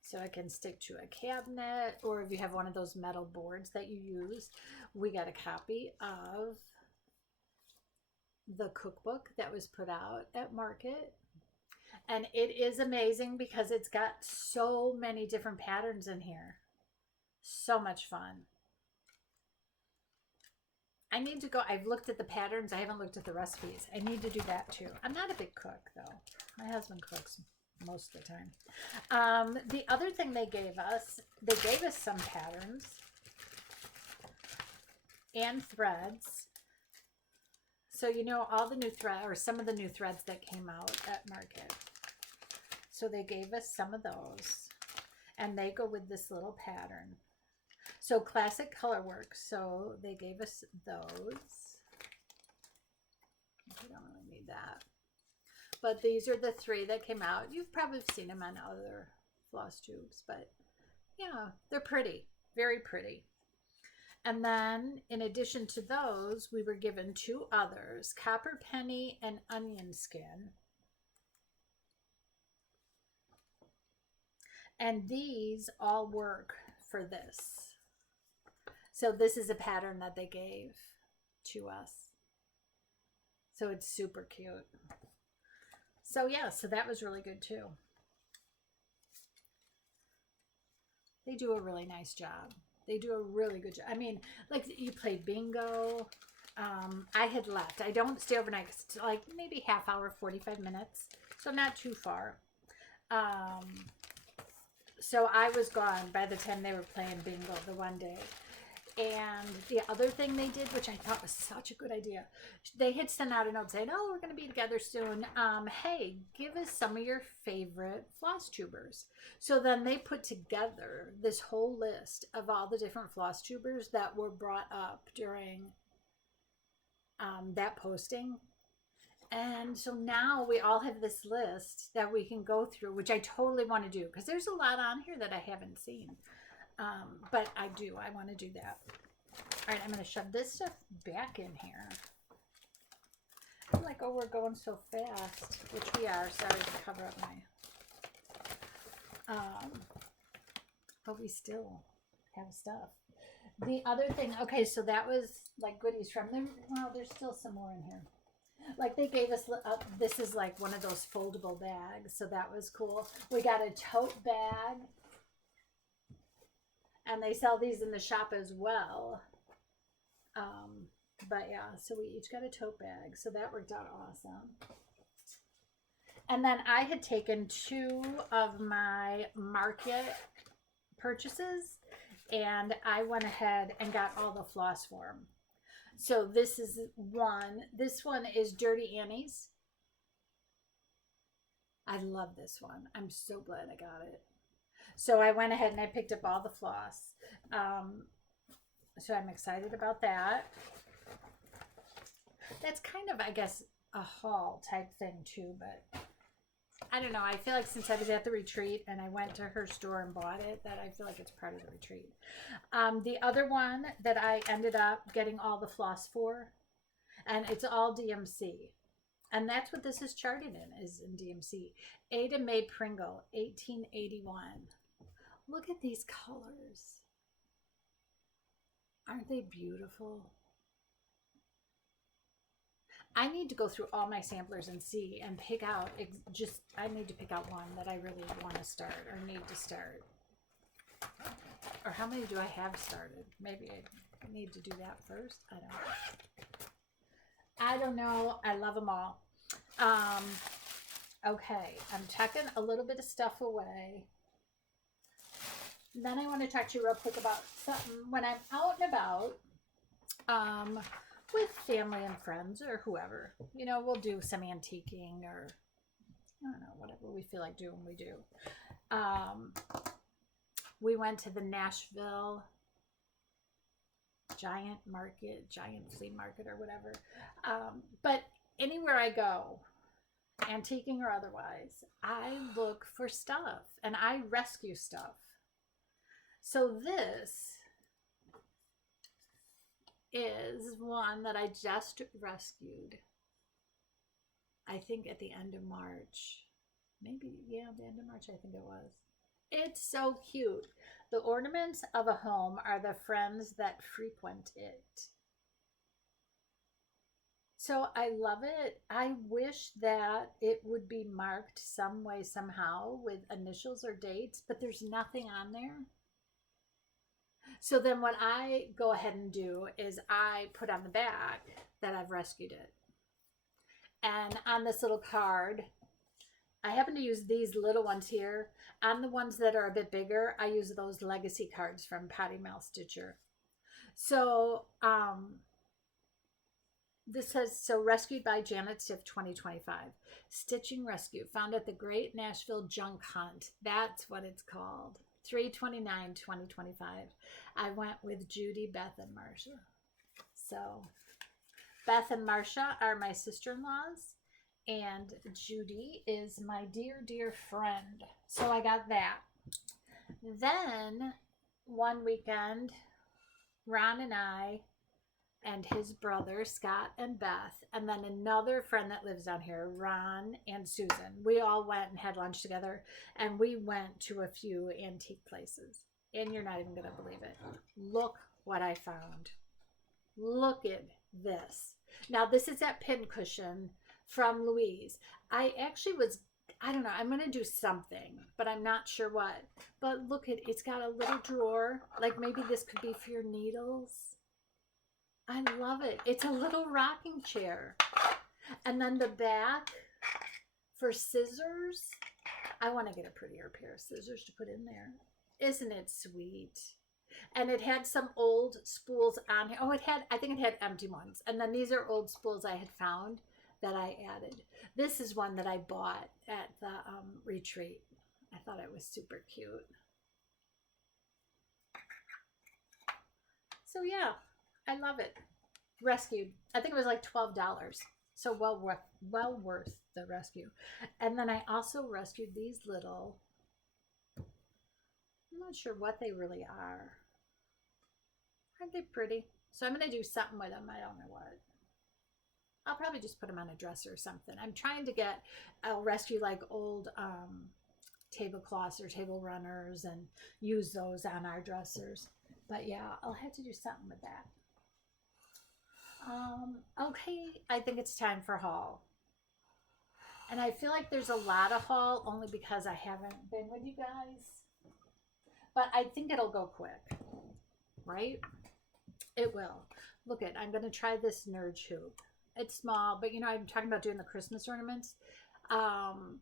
So it can stick to a cabinet, or if you have one of those metal boards that you use. We got a copy of the cookbook that was put out at market. And it is amazing because it's got so many different patterns in here. So much fun. I need to go. I've looked at the patterns. I haven't looked at the recipes. I need to do that too. I'm not a big cook though. My husband cooks most of the time. The other thing they gave us some patterns and threads. So you know all the new thread, or some of the new threads that came out at market. So they gave us some of those, and they go with this little pattern. So Classic Colorworks, so they gave us those. We don't really need that. But these are the 3 that came out. You've probably seen them on other floss tubes, but yeah, they're pretty, very pretty. And then in addition to those, we were given 2 others, Copper Penny and Onion Skin. And these all work for this. So this is a pattern that they gave to us. So it's super cute. So yeah, so that was really good too. They do a really nice job. They do a really good job. I mean, like you play bingo. I had left. I don't stay overnight. It's like maybe half hour, 45 minutes. So not too far. So I was gone by the time they were playing bingo the one day. And the other thing they did, which I thought was such a good idea, they had sent out a note saying, oh, we're going to be together soon. Hey, give us some of your favorite floss tubers. So then they put together this whole list of all the different floss tubers that were brought up during that posting. And so now we all have this list that we can go through, which I totally want to do because there's a lot on here that I haven't seen. But I do. I want to do that. All right, I'm going to shove this stuff back in here. I'm like, oh, we're going so fast, which we are. Sorry to cover up my... but we still have stuff. The other thing, okay, so that was like goodies from them. Well, there's still some more in here. Like they gave us, this is like one of those foldable bags. So that was cool. We got a tote bag. And they sell these in the shop as well. But yeah, so we each got a tote bag. So that worked out awesome. And then I had taken 2 of my market purchases and I went ahead and got all the floss for them. So this is one. This one is Dirty Annie's. I love this one. I'm so glad I got it. So I went ahead and I picked up all the floss. So I'm excited about that. That's kind of, I guess, a haul type thing too, but I don't know. I feel like since I was at the retreat and I went to her store and bought it, that I feel like it's part of the retreat. The other one that I ended up getting all the floss for, and it's all DMC. And that's what this is charted in, is in DMC. Ada Mae Pringle, 1881. Look at these colors. Aren't they beautiful? I need to go through all my samplers and see and pick out, I need to pick out one that I really want to start or need to start. Or how many do I have started? Maybe I need to do that first. I don't know. I love them all. Okay, I'm tucking a little bit of stuff away. And then I want to talk to you real quick about something when I'm out and about. With family and friends or whoever, you know, we'll do some antiquing or I don't know, whatever we feel like doing, we do. We went to the Nashville giant flea market or whatever. But anywhere I go, antiquing or otherwise, I look for stuff and I rescue stuff. So this is one that I just rescued. I think at the end of March. Maybe, yeah, the end of March, I think it was. It's so cute. The ornaments of a home are the friends that frequent it. So I love it. I wish that it would be marked some way, somehow, with initials or dates, but there's nothing on there. So then what I go ahead and do is I put on the back that I've rescued it. And on this little card, I happen to use these little ones here. On the ones that are a bit bigger, I use those legacy cards from Potty Mouth Stitcher. So this says, so rescued by Janet Stiff 2025. Stitching Rescue, found at the Great Nashville Junk Hunt. That's what it's called. 3/29/2025. I went with Judy, Beth, and Marcia. So Beth and Marcia are my sister-in-laws, and Judy is my dear, dear friend. So I got that. Then one weekend, Ron and I and his brother, Scott and Beth, and then another friend that lives down here, Ron and Susan. We all went and had lunch together, and we went to a few antique places. And you're not even going to believe it. Look what I found. Look at this. Now, this is that pincushion from Louise. I actually was, I don't know, I'm going to do something, but I'm not sure what. But look at, it's got a little drawer. Like maybe this could be for your needles. I love it. It's a little rocking chair. And then the back for scissors. I want to get a prettier pair of scissors to put in there. Isn't it sweet? And it had some old spools on here. Oh, I think it had empty ones. And then these are old spools I had found that I added. This is one that I bought at the retreat. I thought it was super cute. So yeah. I love it. Rescued. I think it was like $12. So well worth the rescue. And then I also rescued these little, I'm not sure what they really are. Aren't they pretty? So I'm going to do something with them. I don't know what. I'll probably just put them on a dresser or something. I'm trying to I'll rescue like old tablecloths or table runners and use those on our dressers. But yeah, I'll have to do something with that. Okay, I think it's time for haul. And I feel like there's a lot of haul only because I haven't been with you guys. But I think it'll go quick, right? It will. Look at, I'm going to try this Nurge hoop. It's small, but you know, I'm talking about doing the Christmas ornaments. Um,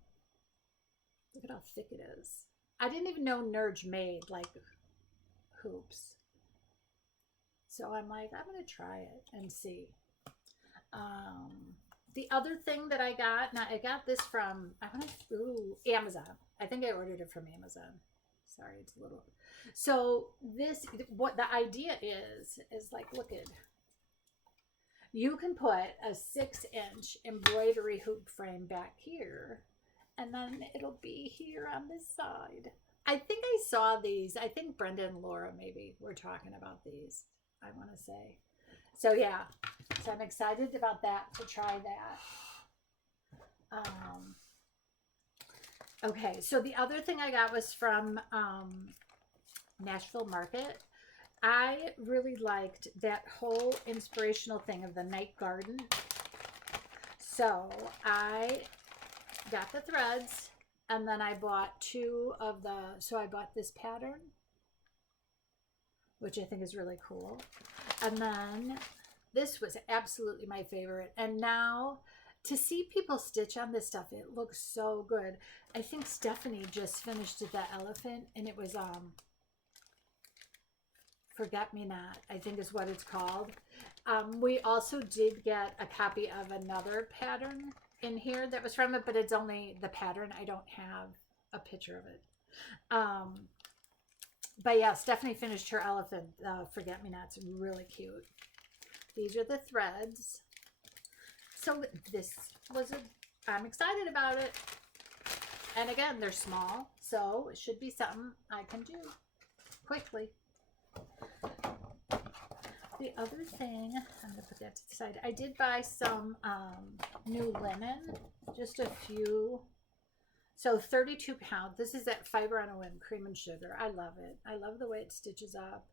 Look at how thick it is. I didn't even know Nurge made like hoops. So I'm like, I'm going to try it and see. Um, the other thing that I got, now I got this from, Amazon. I think I ordered it from Amazon. Sorry, it's a little. So this, what the idea is like, look at, you can put a 6-inch embroidery hoop frame back here, and then it'll be here on this side. I think I saw these. I think Brenda and Laura maybe were talking about these, I want to say. So yeah, so I'm excited about that, to try that. Okay, so the other thing I got was from Nashville Market. I really liked that whole inspirational thing of the night garden. So I got the threads, and then I bought so I bought this pattern, which I think is really cool. And then this was absolutely my favorite. And now to see people stitch on this stuff, it looks so good. I think Stephanie just finished the elephant, and it was Forget Me Not, I think is what it's called. We also did get a copy of another pattern in here that was from it, but it's only the pattern. I don't have a picture of it. But yeah, Stephanie finished her elephant. Forget Me Not's really cute. These are the threads. So this was I'm excited about it. And again, they're small, so it should be something I can do quickly. The other thing, I'm going to put that to the side. I did buy some new linen, just a few. So 32 count. This is that Fiber on a Whim Cream and Sugar. I love it. I love the way it stitches up.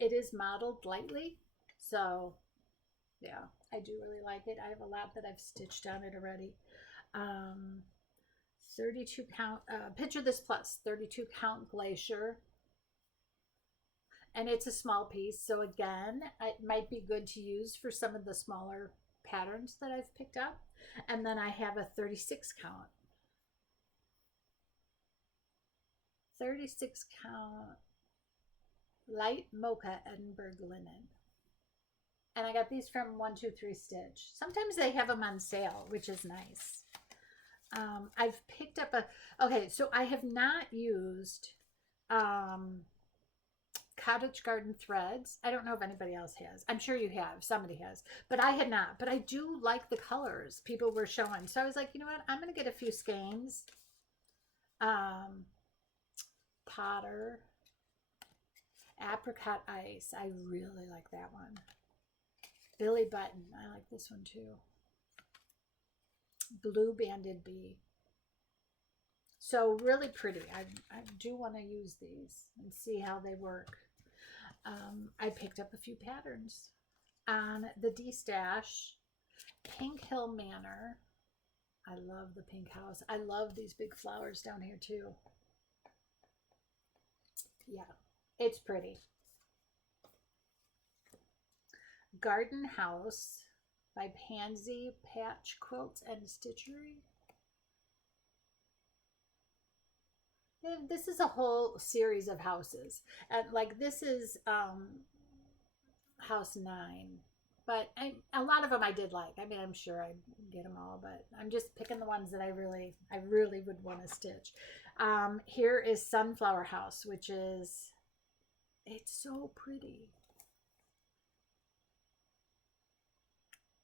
It is modeled lightly, so yeah, I do really like it. I have a lot that I've stitched on it already. 32 count, picture this plus 32 count glacier. And it's a small piece, so again, it might be good to use for some of the smaller patterns that I've picked up. And then I have a 36 count. 36 count light mocha Edinburgh linen. And I got these from 123 Stitch. Sometimes they have them on sale, which is nice. I've picked up okay, so I have not used Cottage Garden threads. I don't know if anybody else has. I'm sure you have. Somebody has. But I had not. But I do like the colors people were showing. So I was like, you know what? I'm going to get a few skeins. Potter. Apricot Ice. I really like that one. Billy Button. I like this one too. Blue Banded Bee. So really pretty. I do want to use these and see how they work. I picked up a few patterns on the D-Stash. Pink Hill Manor. I love the pink house. I love these big flowers down here too. Yeah, it's pretty. Garden House by Pansy Patch Quilts and Stitchery. This is a whole series of houses, and like this is house 9, but a lot of them I did like. I mean, I'm sure I get them all, but I'm just picking the ones that I really would want to stitch. Here is Sunflower House, which is, it's so pretty.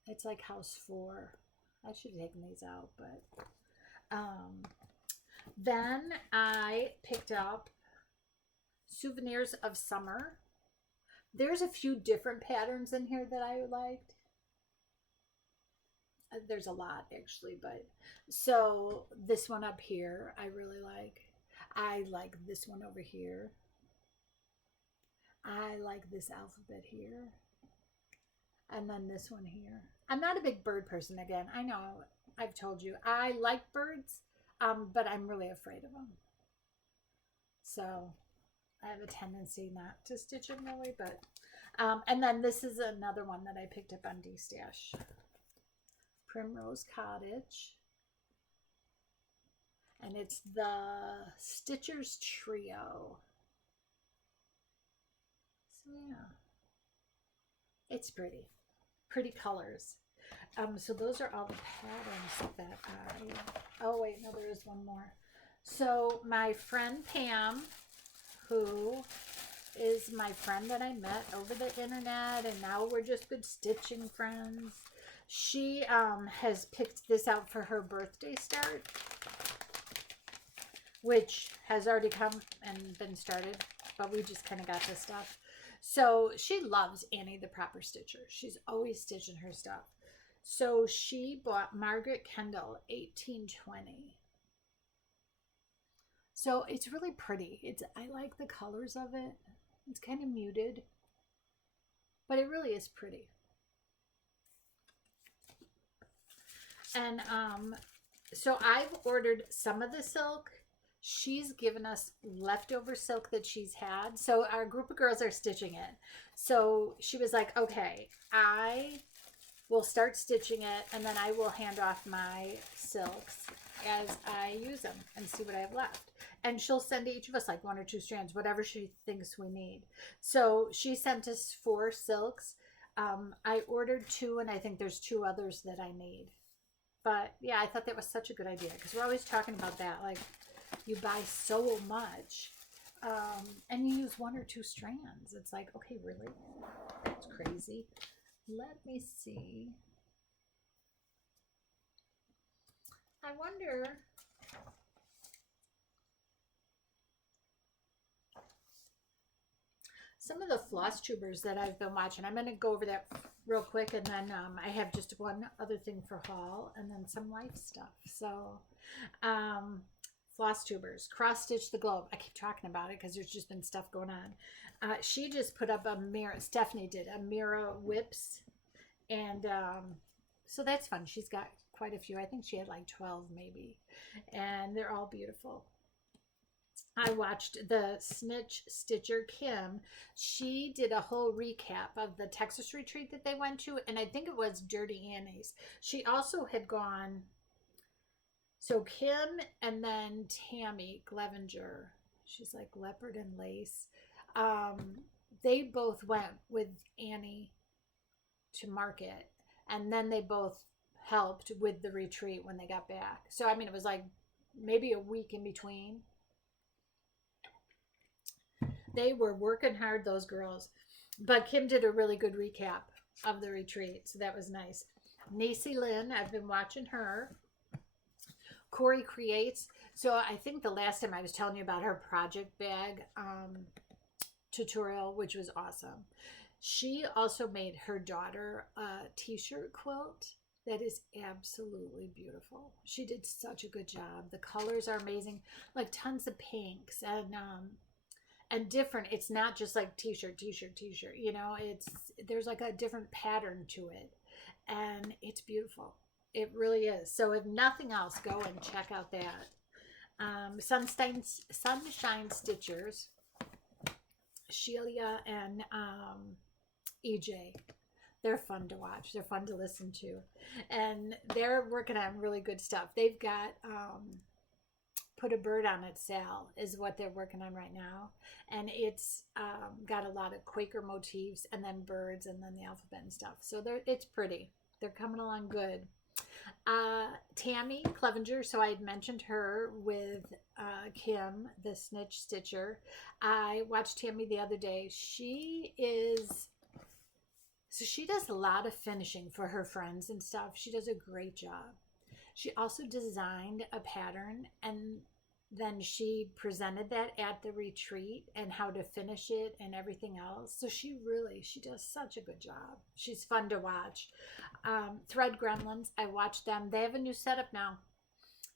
It's like house 4. I should have taken these out, but then I picked up Souvenirs of Summer. There's a few different patterns in here that I liked. There's a lot actually, but so this one up here I really like. I like this one over here. I like this alphabet here. And then this one here. I'm not a big bird person. Again, I know I've told you I like birds, but I'm really afraid of them. So I have a tendency not to stitch them really, but and then this is another one that I picked up on D-Stash. Primrose Cottage. And it's the Stitchers Trio. So yeah, it's pretty. Pretty colors. So those are all the patterns that oh wait, no, there is one more. So my friend Pam, who is my friend that I met over the internet, and now we're just good stitching friends. She has picked this out for her birthday start, which has already come and been started, but we just kind of got this stuff. So she loves Annie the Proper Stitcher. She's always stitching her stuff. So she bought Margaret Kendall 1820. So it's really pretty. I like the colors of it. It's kind of muted, but it really is pretty. And so I've ordered some of the silk. She's given us leftover silk that she's had. So our group of girls are stitching it. So she was like, okay, I will start stitching it, and then I will hand off my silks as I use them and see what I have left. And she'll send to each of us like 1 or 2 strands, whatever she thinks we need. So she sent us 4 silks. I ordered 2, and I think there's 2 others that I need. But yeah, I thought that was such a good idea, because we're always talking about that. Like, you buy so much and you use 1 or 2 strands. It's like, okay, really? That's crazy. Let me see. I wonder. Some of the Floss Tubers that I've been watching, I'm going to go over that real quick, and then I have just one other thing for haul, and then some life stuff. So, Floss Tubers, Cross Stitch the Globe. I keep talking about it because there's just been stuff going on. She just put up a mirror. Stephanie did a mirror whips, and so that's fun. She's got quite a few. I think she had like 12 maybe, and they're all beautiful. I watched the Snitch Stitcher Kim. She did a whole recap of the Texas retreat that they went to, and I think it was Dirty Annie's. She also had gone, so Kim and then Tammy Glevenger, she's like leopard and lace. They both went with Annie to market, and then they both helped with the retreat when they got back. So I mean, it was like maybe a week in between. They were working hard, those girls. But Kim did a really good recap of the retreat, so that was nice. Nacy Lynn, I've been watching her. Corey Creates. So I think the last time I was telling you about her project bag tutorial, which was awesome. She also made her daughter a t-shirt quilt that is absolutely beautiful. She did such a good job. The colors are amazing, like tons of pinks and different. It's not just like t-shirt, you know, there's like a different pattern to it, and it's beautiful. It really is. So if nothing else, go and check out that. Sunshine Stitchers, Sheila and EJ. They're fun to watch. They're fun to listen to. And they're working on really good stuff. They've got Put a Bird on It Sal is what they're working on right now. And it's got a lot of Quaker motifs and then birds and then the alphabet and stuff. So it's pretty. They're coming along good. Tammy Clevenger, so I had mentioned her with Kim, the Snitch Stitcher. I watched Tammy the other day. She does a lot of finishing for her friends and stuff. She does a great job. She also designed a pattern, and then she presented that at the retreat and how to finish it and everything else. So she does such a good job. She's fun to watch. Thread Gremlins, I watched them. They have a new setup now.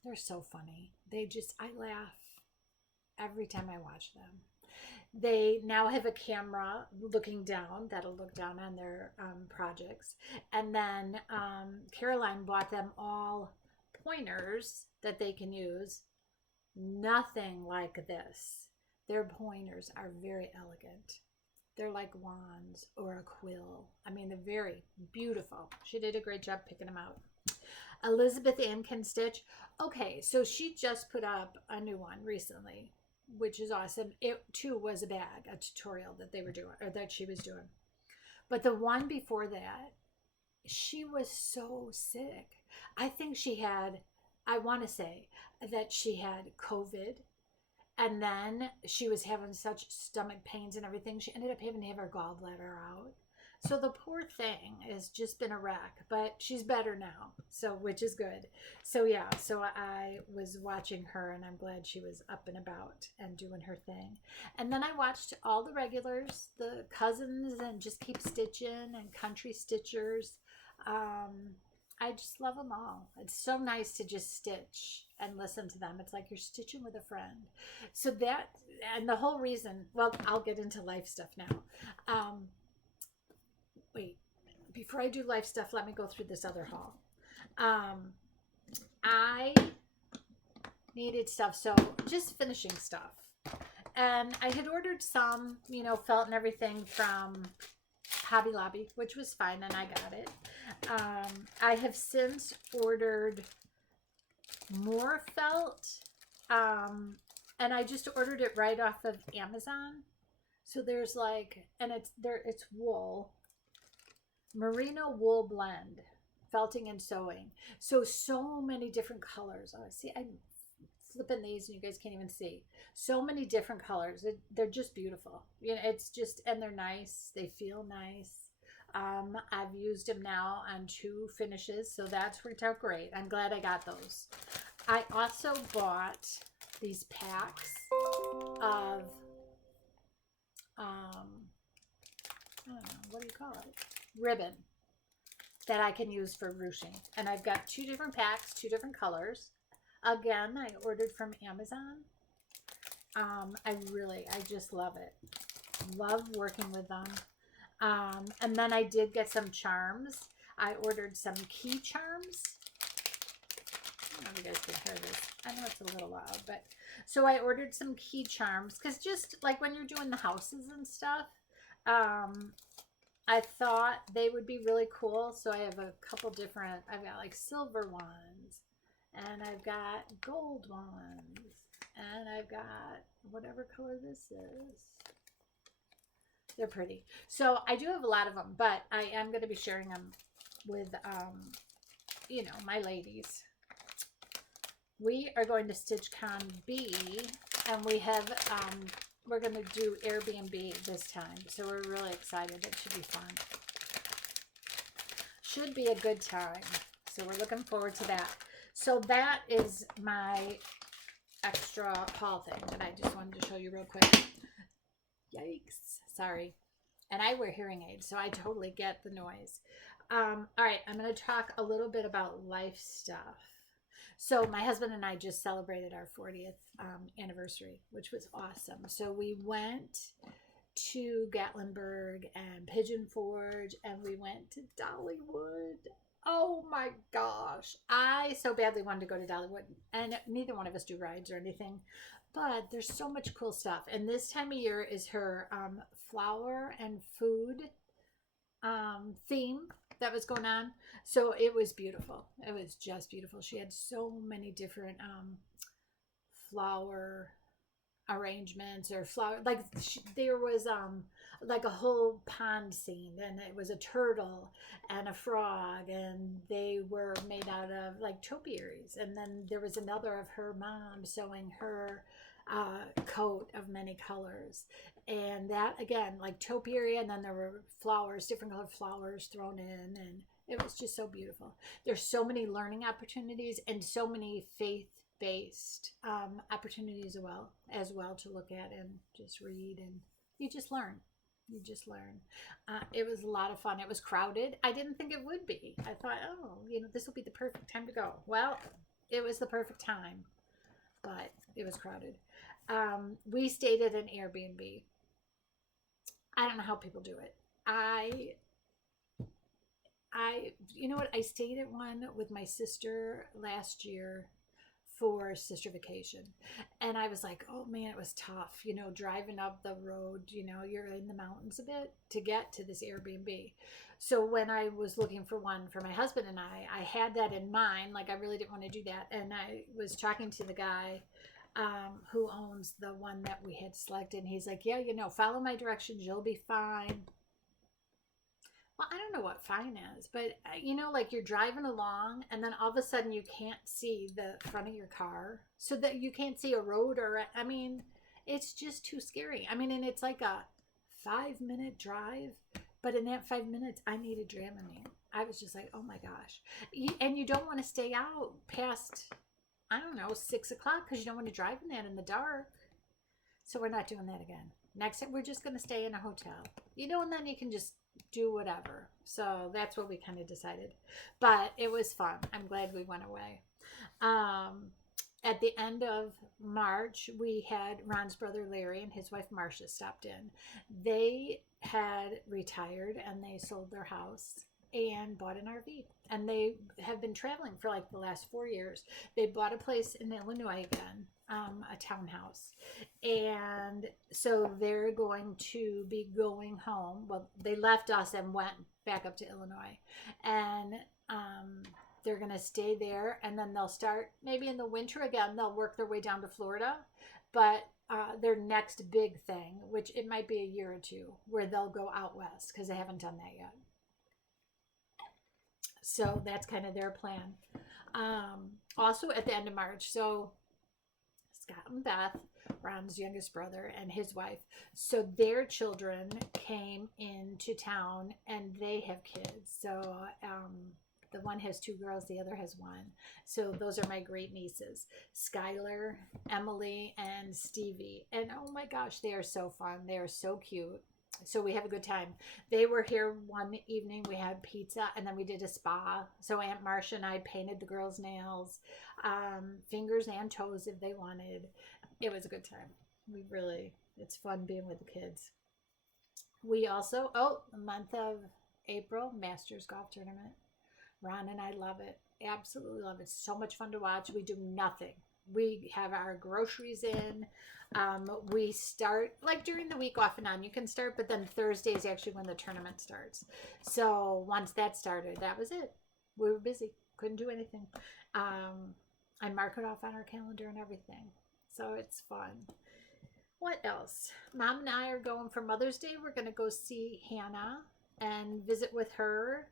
They're so funny. I laugh every time I watch them. They now have a camera looking down that'll look down on their projects. And then Caroline bought them all pointers that they can use. Nothing like this. Their pointers are very elegant. They're like wands or a quill. I mean, they're very beautiful. She did a great job picking them out. Elizabeth Ann can stitch. Okay, so she just put up a new one recently, which is awesome. It too was a bag, a tutorial that they were doing, or that she was doing. But the one before that, she was so sick. I think she had, I want to say that she had COVID, and then she was having such stomach pains and everything. She ended up having to have her gallbladder out. So the poor thing has just been a wreck, but she's better now, so which is good. So yeah, so I was watching her, and I'm glad she was up and about and doing her thing. And then I watched all the regulars, the cousins, and Just Keep Stitching and Country Stitchers. I just love them all. It's so nice to just stitch and listen to them. It's like you're stitching with a friend. So that, and the whole reason, well, I'll get into life stuff now. Wait, before I do life stuff, let me go through this other haul. I needed stuff, so just finishing stuff. And I had ordered some, you know, felt and everything from Hobby Lobby, which was fine, and I got it. I have since ordered more felt, and I just ordered it right off of Amazon. So there's like, and it's wool. Merino wool blend, felting and sewing. So many different colors. Oh, see, I'm flipping these and you guys can't even see. So many different colors. They're just beautiful. You know, it's just, and they're nice. They feel nice. I've used them now on 2 finishes, so that's worked out great. I'm glad I got those. I also bought these packs of, I don't know, what do you call it? Ribbon that I can use for ruching. And I've got 2 different packs, 2 different colors. Again, I ordered from Amazon. I just love it. Love working with them. And then I did get some charms. I ordered some key charms. I don't know if you guys can hear this. I know it's a little loud, but so I ordered some key charms because just like when you're doing the houses and stuff, I thought they would be really cool. So I have a couple different, I've got like silver ones, and I've got gold ones, and I've got whatever color this is. They're pretty. So I do have a lot of them, but I am going to be sharing them with, you know, my ladies. We are going to StitchCon B, and we have, we're going to do Airbnb this time. So we're really excited. It should be fun. Should be a good time. So we're looking forward to that. So that is my extra haul thing that I just wanted to show you real quick. Yikes. Sorry. And I wear hearing aids, so I totally get the noise. All right, I'm going to talk a little bit about life stuff. So my husband and I just celebrated our 40th anniversary, which was awesome. So we went to Gatlinburg and Pigeon Forge, and we went to Dollywood. Oh my gosh. I so badly wanted to go to Dollywood, and neither one of us do rides or anything. But there's so much cool stuff. And this time of year is her flower and food theme that was going on. So it was beautiful. It was just beautiful. She had so many different flower arrangements or flower, like there was like a whole pond scene, and it was a turtle and a frog, and they were made out of like topiaries. And then there was another of her mom sewing her coat of many colors, and that again like topiary, and then there were flowers, different colored flowers thrown in, and it was just so beautiful. There's so many learning opportunities and so many faith-based opportunities as well to look at and just read, and you just learn. It was a lot of fun. It was crowded. I didn't think it would be. I thought, oh, you know, this will be the perfect time to go. Well, it was the perfect time, but it was crowded. We stayed at an Airbnb, I don't know how people do it. You know what? I stayed at one with my sister last year for sister vacation. And I was like, oh man, it was tough, driving up the road, you're in the mountains a bit to get to this Airbnb. So when I was looking for one for my husband and I had that in mind. Like, I really didn't want to do that. And I was talking to the guy who owns the one that we had selected. And he's like, yeah, follow my directions. You'll be fine. Well, I don't know what fine is, but like you're driving along and then all of a sudden you can't see the front of your car, so that you can't see a road it's just too scary. And it's like a 5-minute drive, but in that 5 minutes, I needed Dramamine. I was just like, oh my gosh. And you don't want to stay out past, I don't know, 6 o'clock because you don't want to drive in that in the dark. So we're not doing that again. Next time, we're just going to stay in a hotel, and then you can just do whatever. So that's what we kind of decided. But it was fun. I'm glad we went away. At the end of March, we had Ron's brother Larry and his wife Marcia stopped in. They had retired and they sold their house and bought an RV. And they have been traveling for like the last 4 years. They bought a place in Illinois again, a townhouse. And so they're going to be going home. Well, they left us and went back up to Illinois. And they're going to stay there. And then they'll start, maybe in the winter again, they'll work their way down to Florida. But their next big thing, which it might be a year or two, where they'll go out west because they haven't done that yet. So that's kind of their plan. Also at the end of March, so Scott and Beth, Ron's youngest brother, and his wife, so their children came into town and they have kids. So the one has 2 girls, the other has 1. So those are my great nieces, Skylar, Emily, and Stevie. And oh my gosh, they are so fun. They are so cute. So we have a good time. They were here one evening. We had pizza and then we did a spa. So Aunt Marcia and I painted the girls' nails, fingers and toes if they wanted. It was a good time. It's fun being with the kids. We also, the month of April, Masters Golf Tournament. Ron and I love it. Absolutely love it. So much fun to watch. We do nothing. We have our groceries in. We start like during the week off and on. You can start, but then Thursday is actually when the tournament starts. So once that started, that was it. We were busy. Couldn't do anything. I mark it off on our calendar and everything. So it's fun. What else? Mom and I are going for Mother's Day. We're going to go see Hannah and visit with her.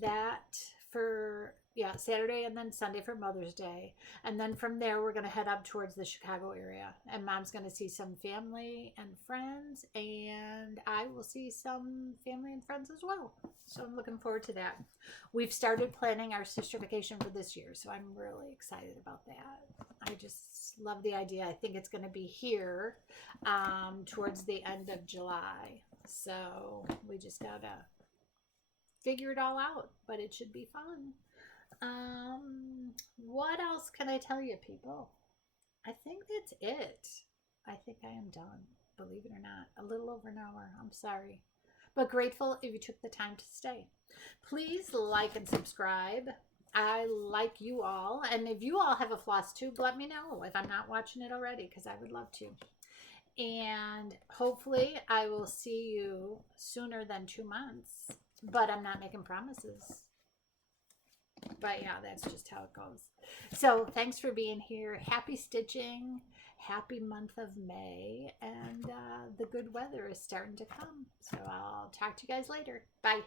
That for Saturday and then Sunday for Mother's Day. And then from there, we're going to head up towards the Chicago area. And Mom's going to see some family and friends. And I will see some family and friends as well. So I'm looking forward to that. We've started planning our sister vacation for this year. So I'm really excited about that. I just love the idea. I think it's going to be here towards the end of July. So we just got to figure it all out. But it should be fun. What else can I tell you, people? I think that's it. I think I am done, believe it or not. A little over an hour. I'm sorry. But grateful if you took the time to stay. Please like and subscribe. I like you all. And if you all have a floss tube, let me know if I'm not watching it already, because I would love to. And hopefully I will see you sooner than 2 months. But I'm not making promises. But yeah, that's just how it goes. So thanks for being here. Happy stitching. Happy month of May. And the good weather is starting to come. So I'll talk to you guys later. Bye.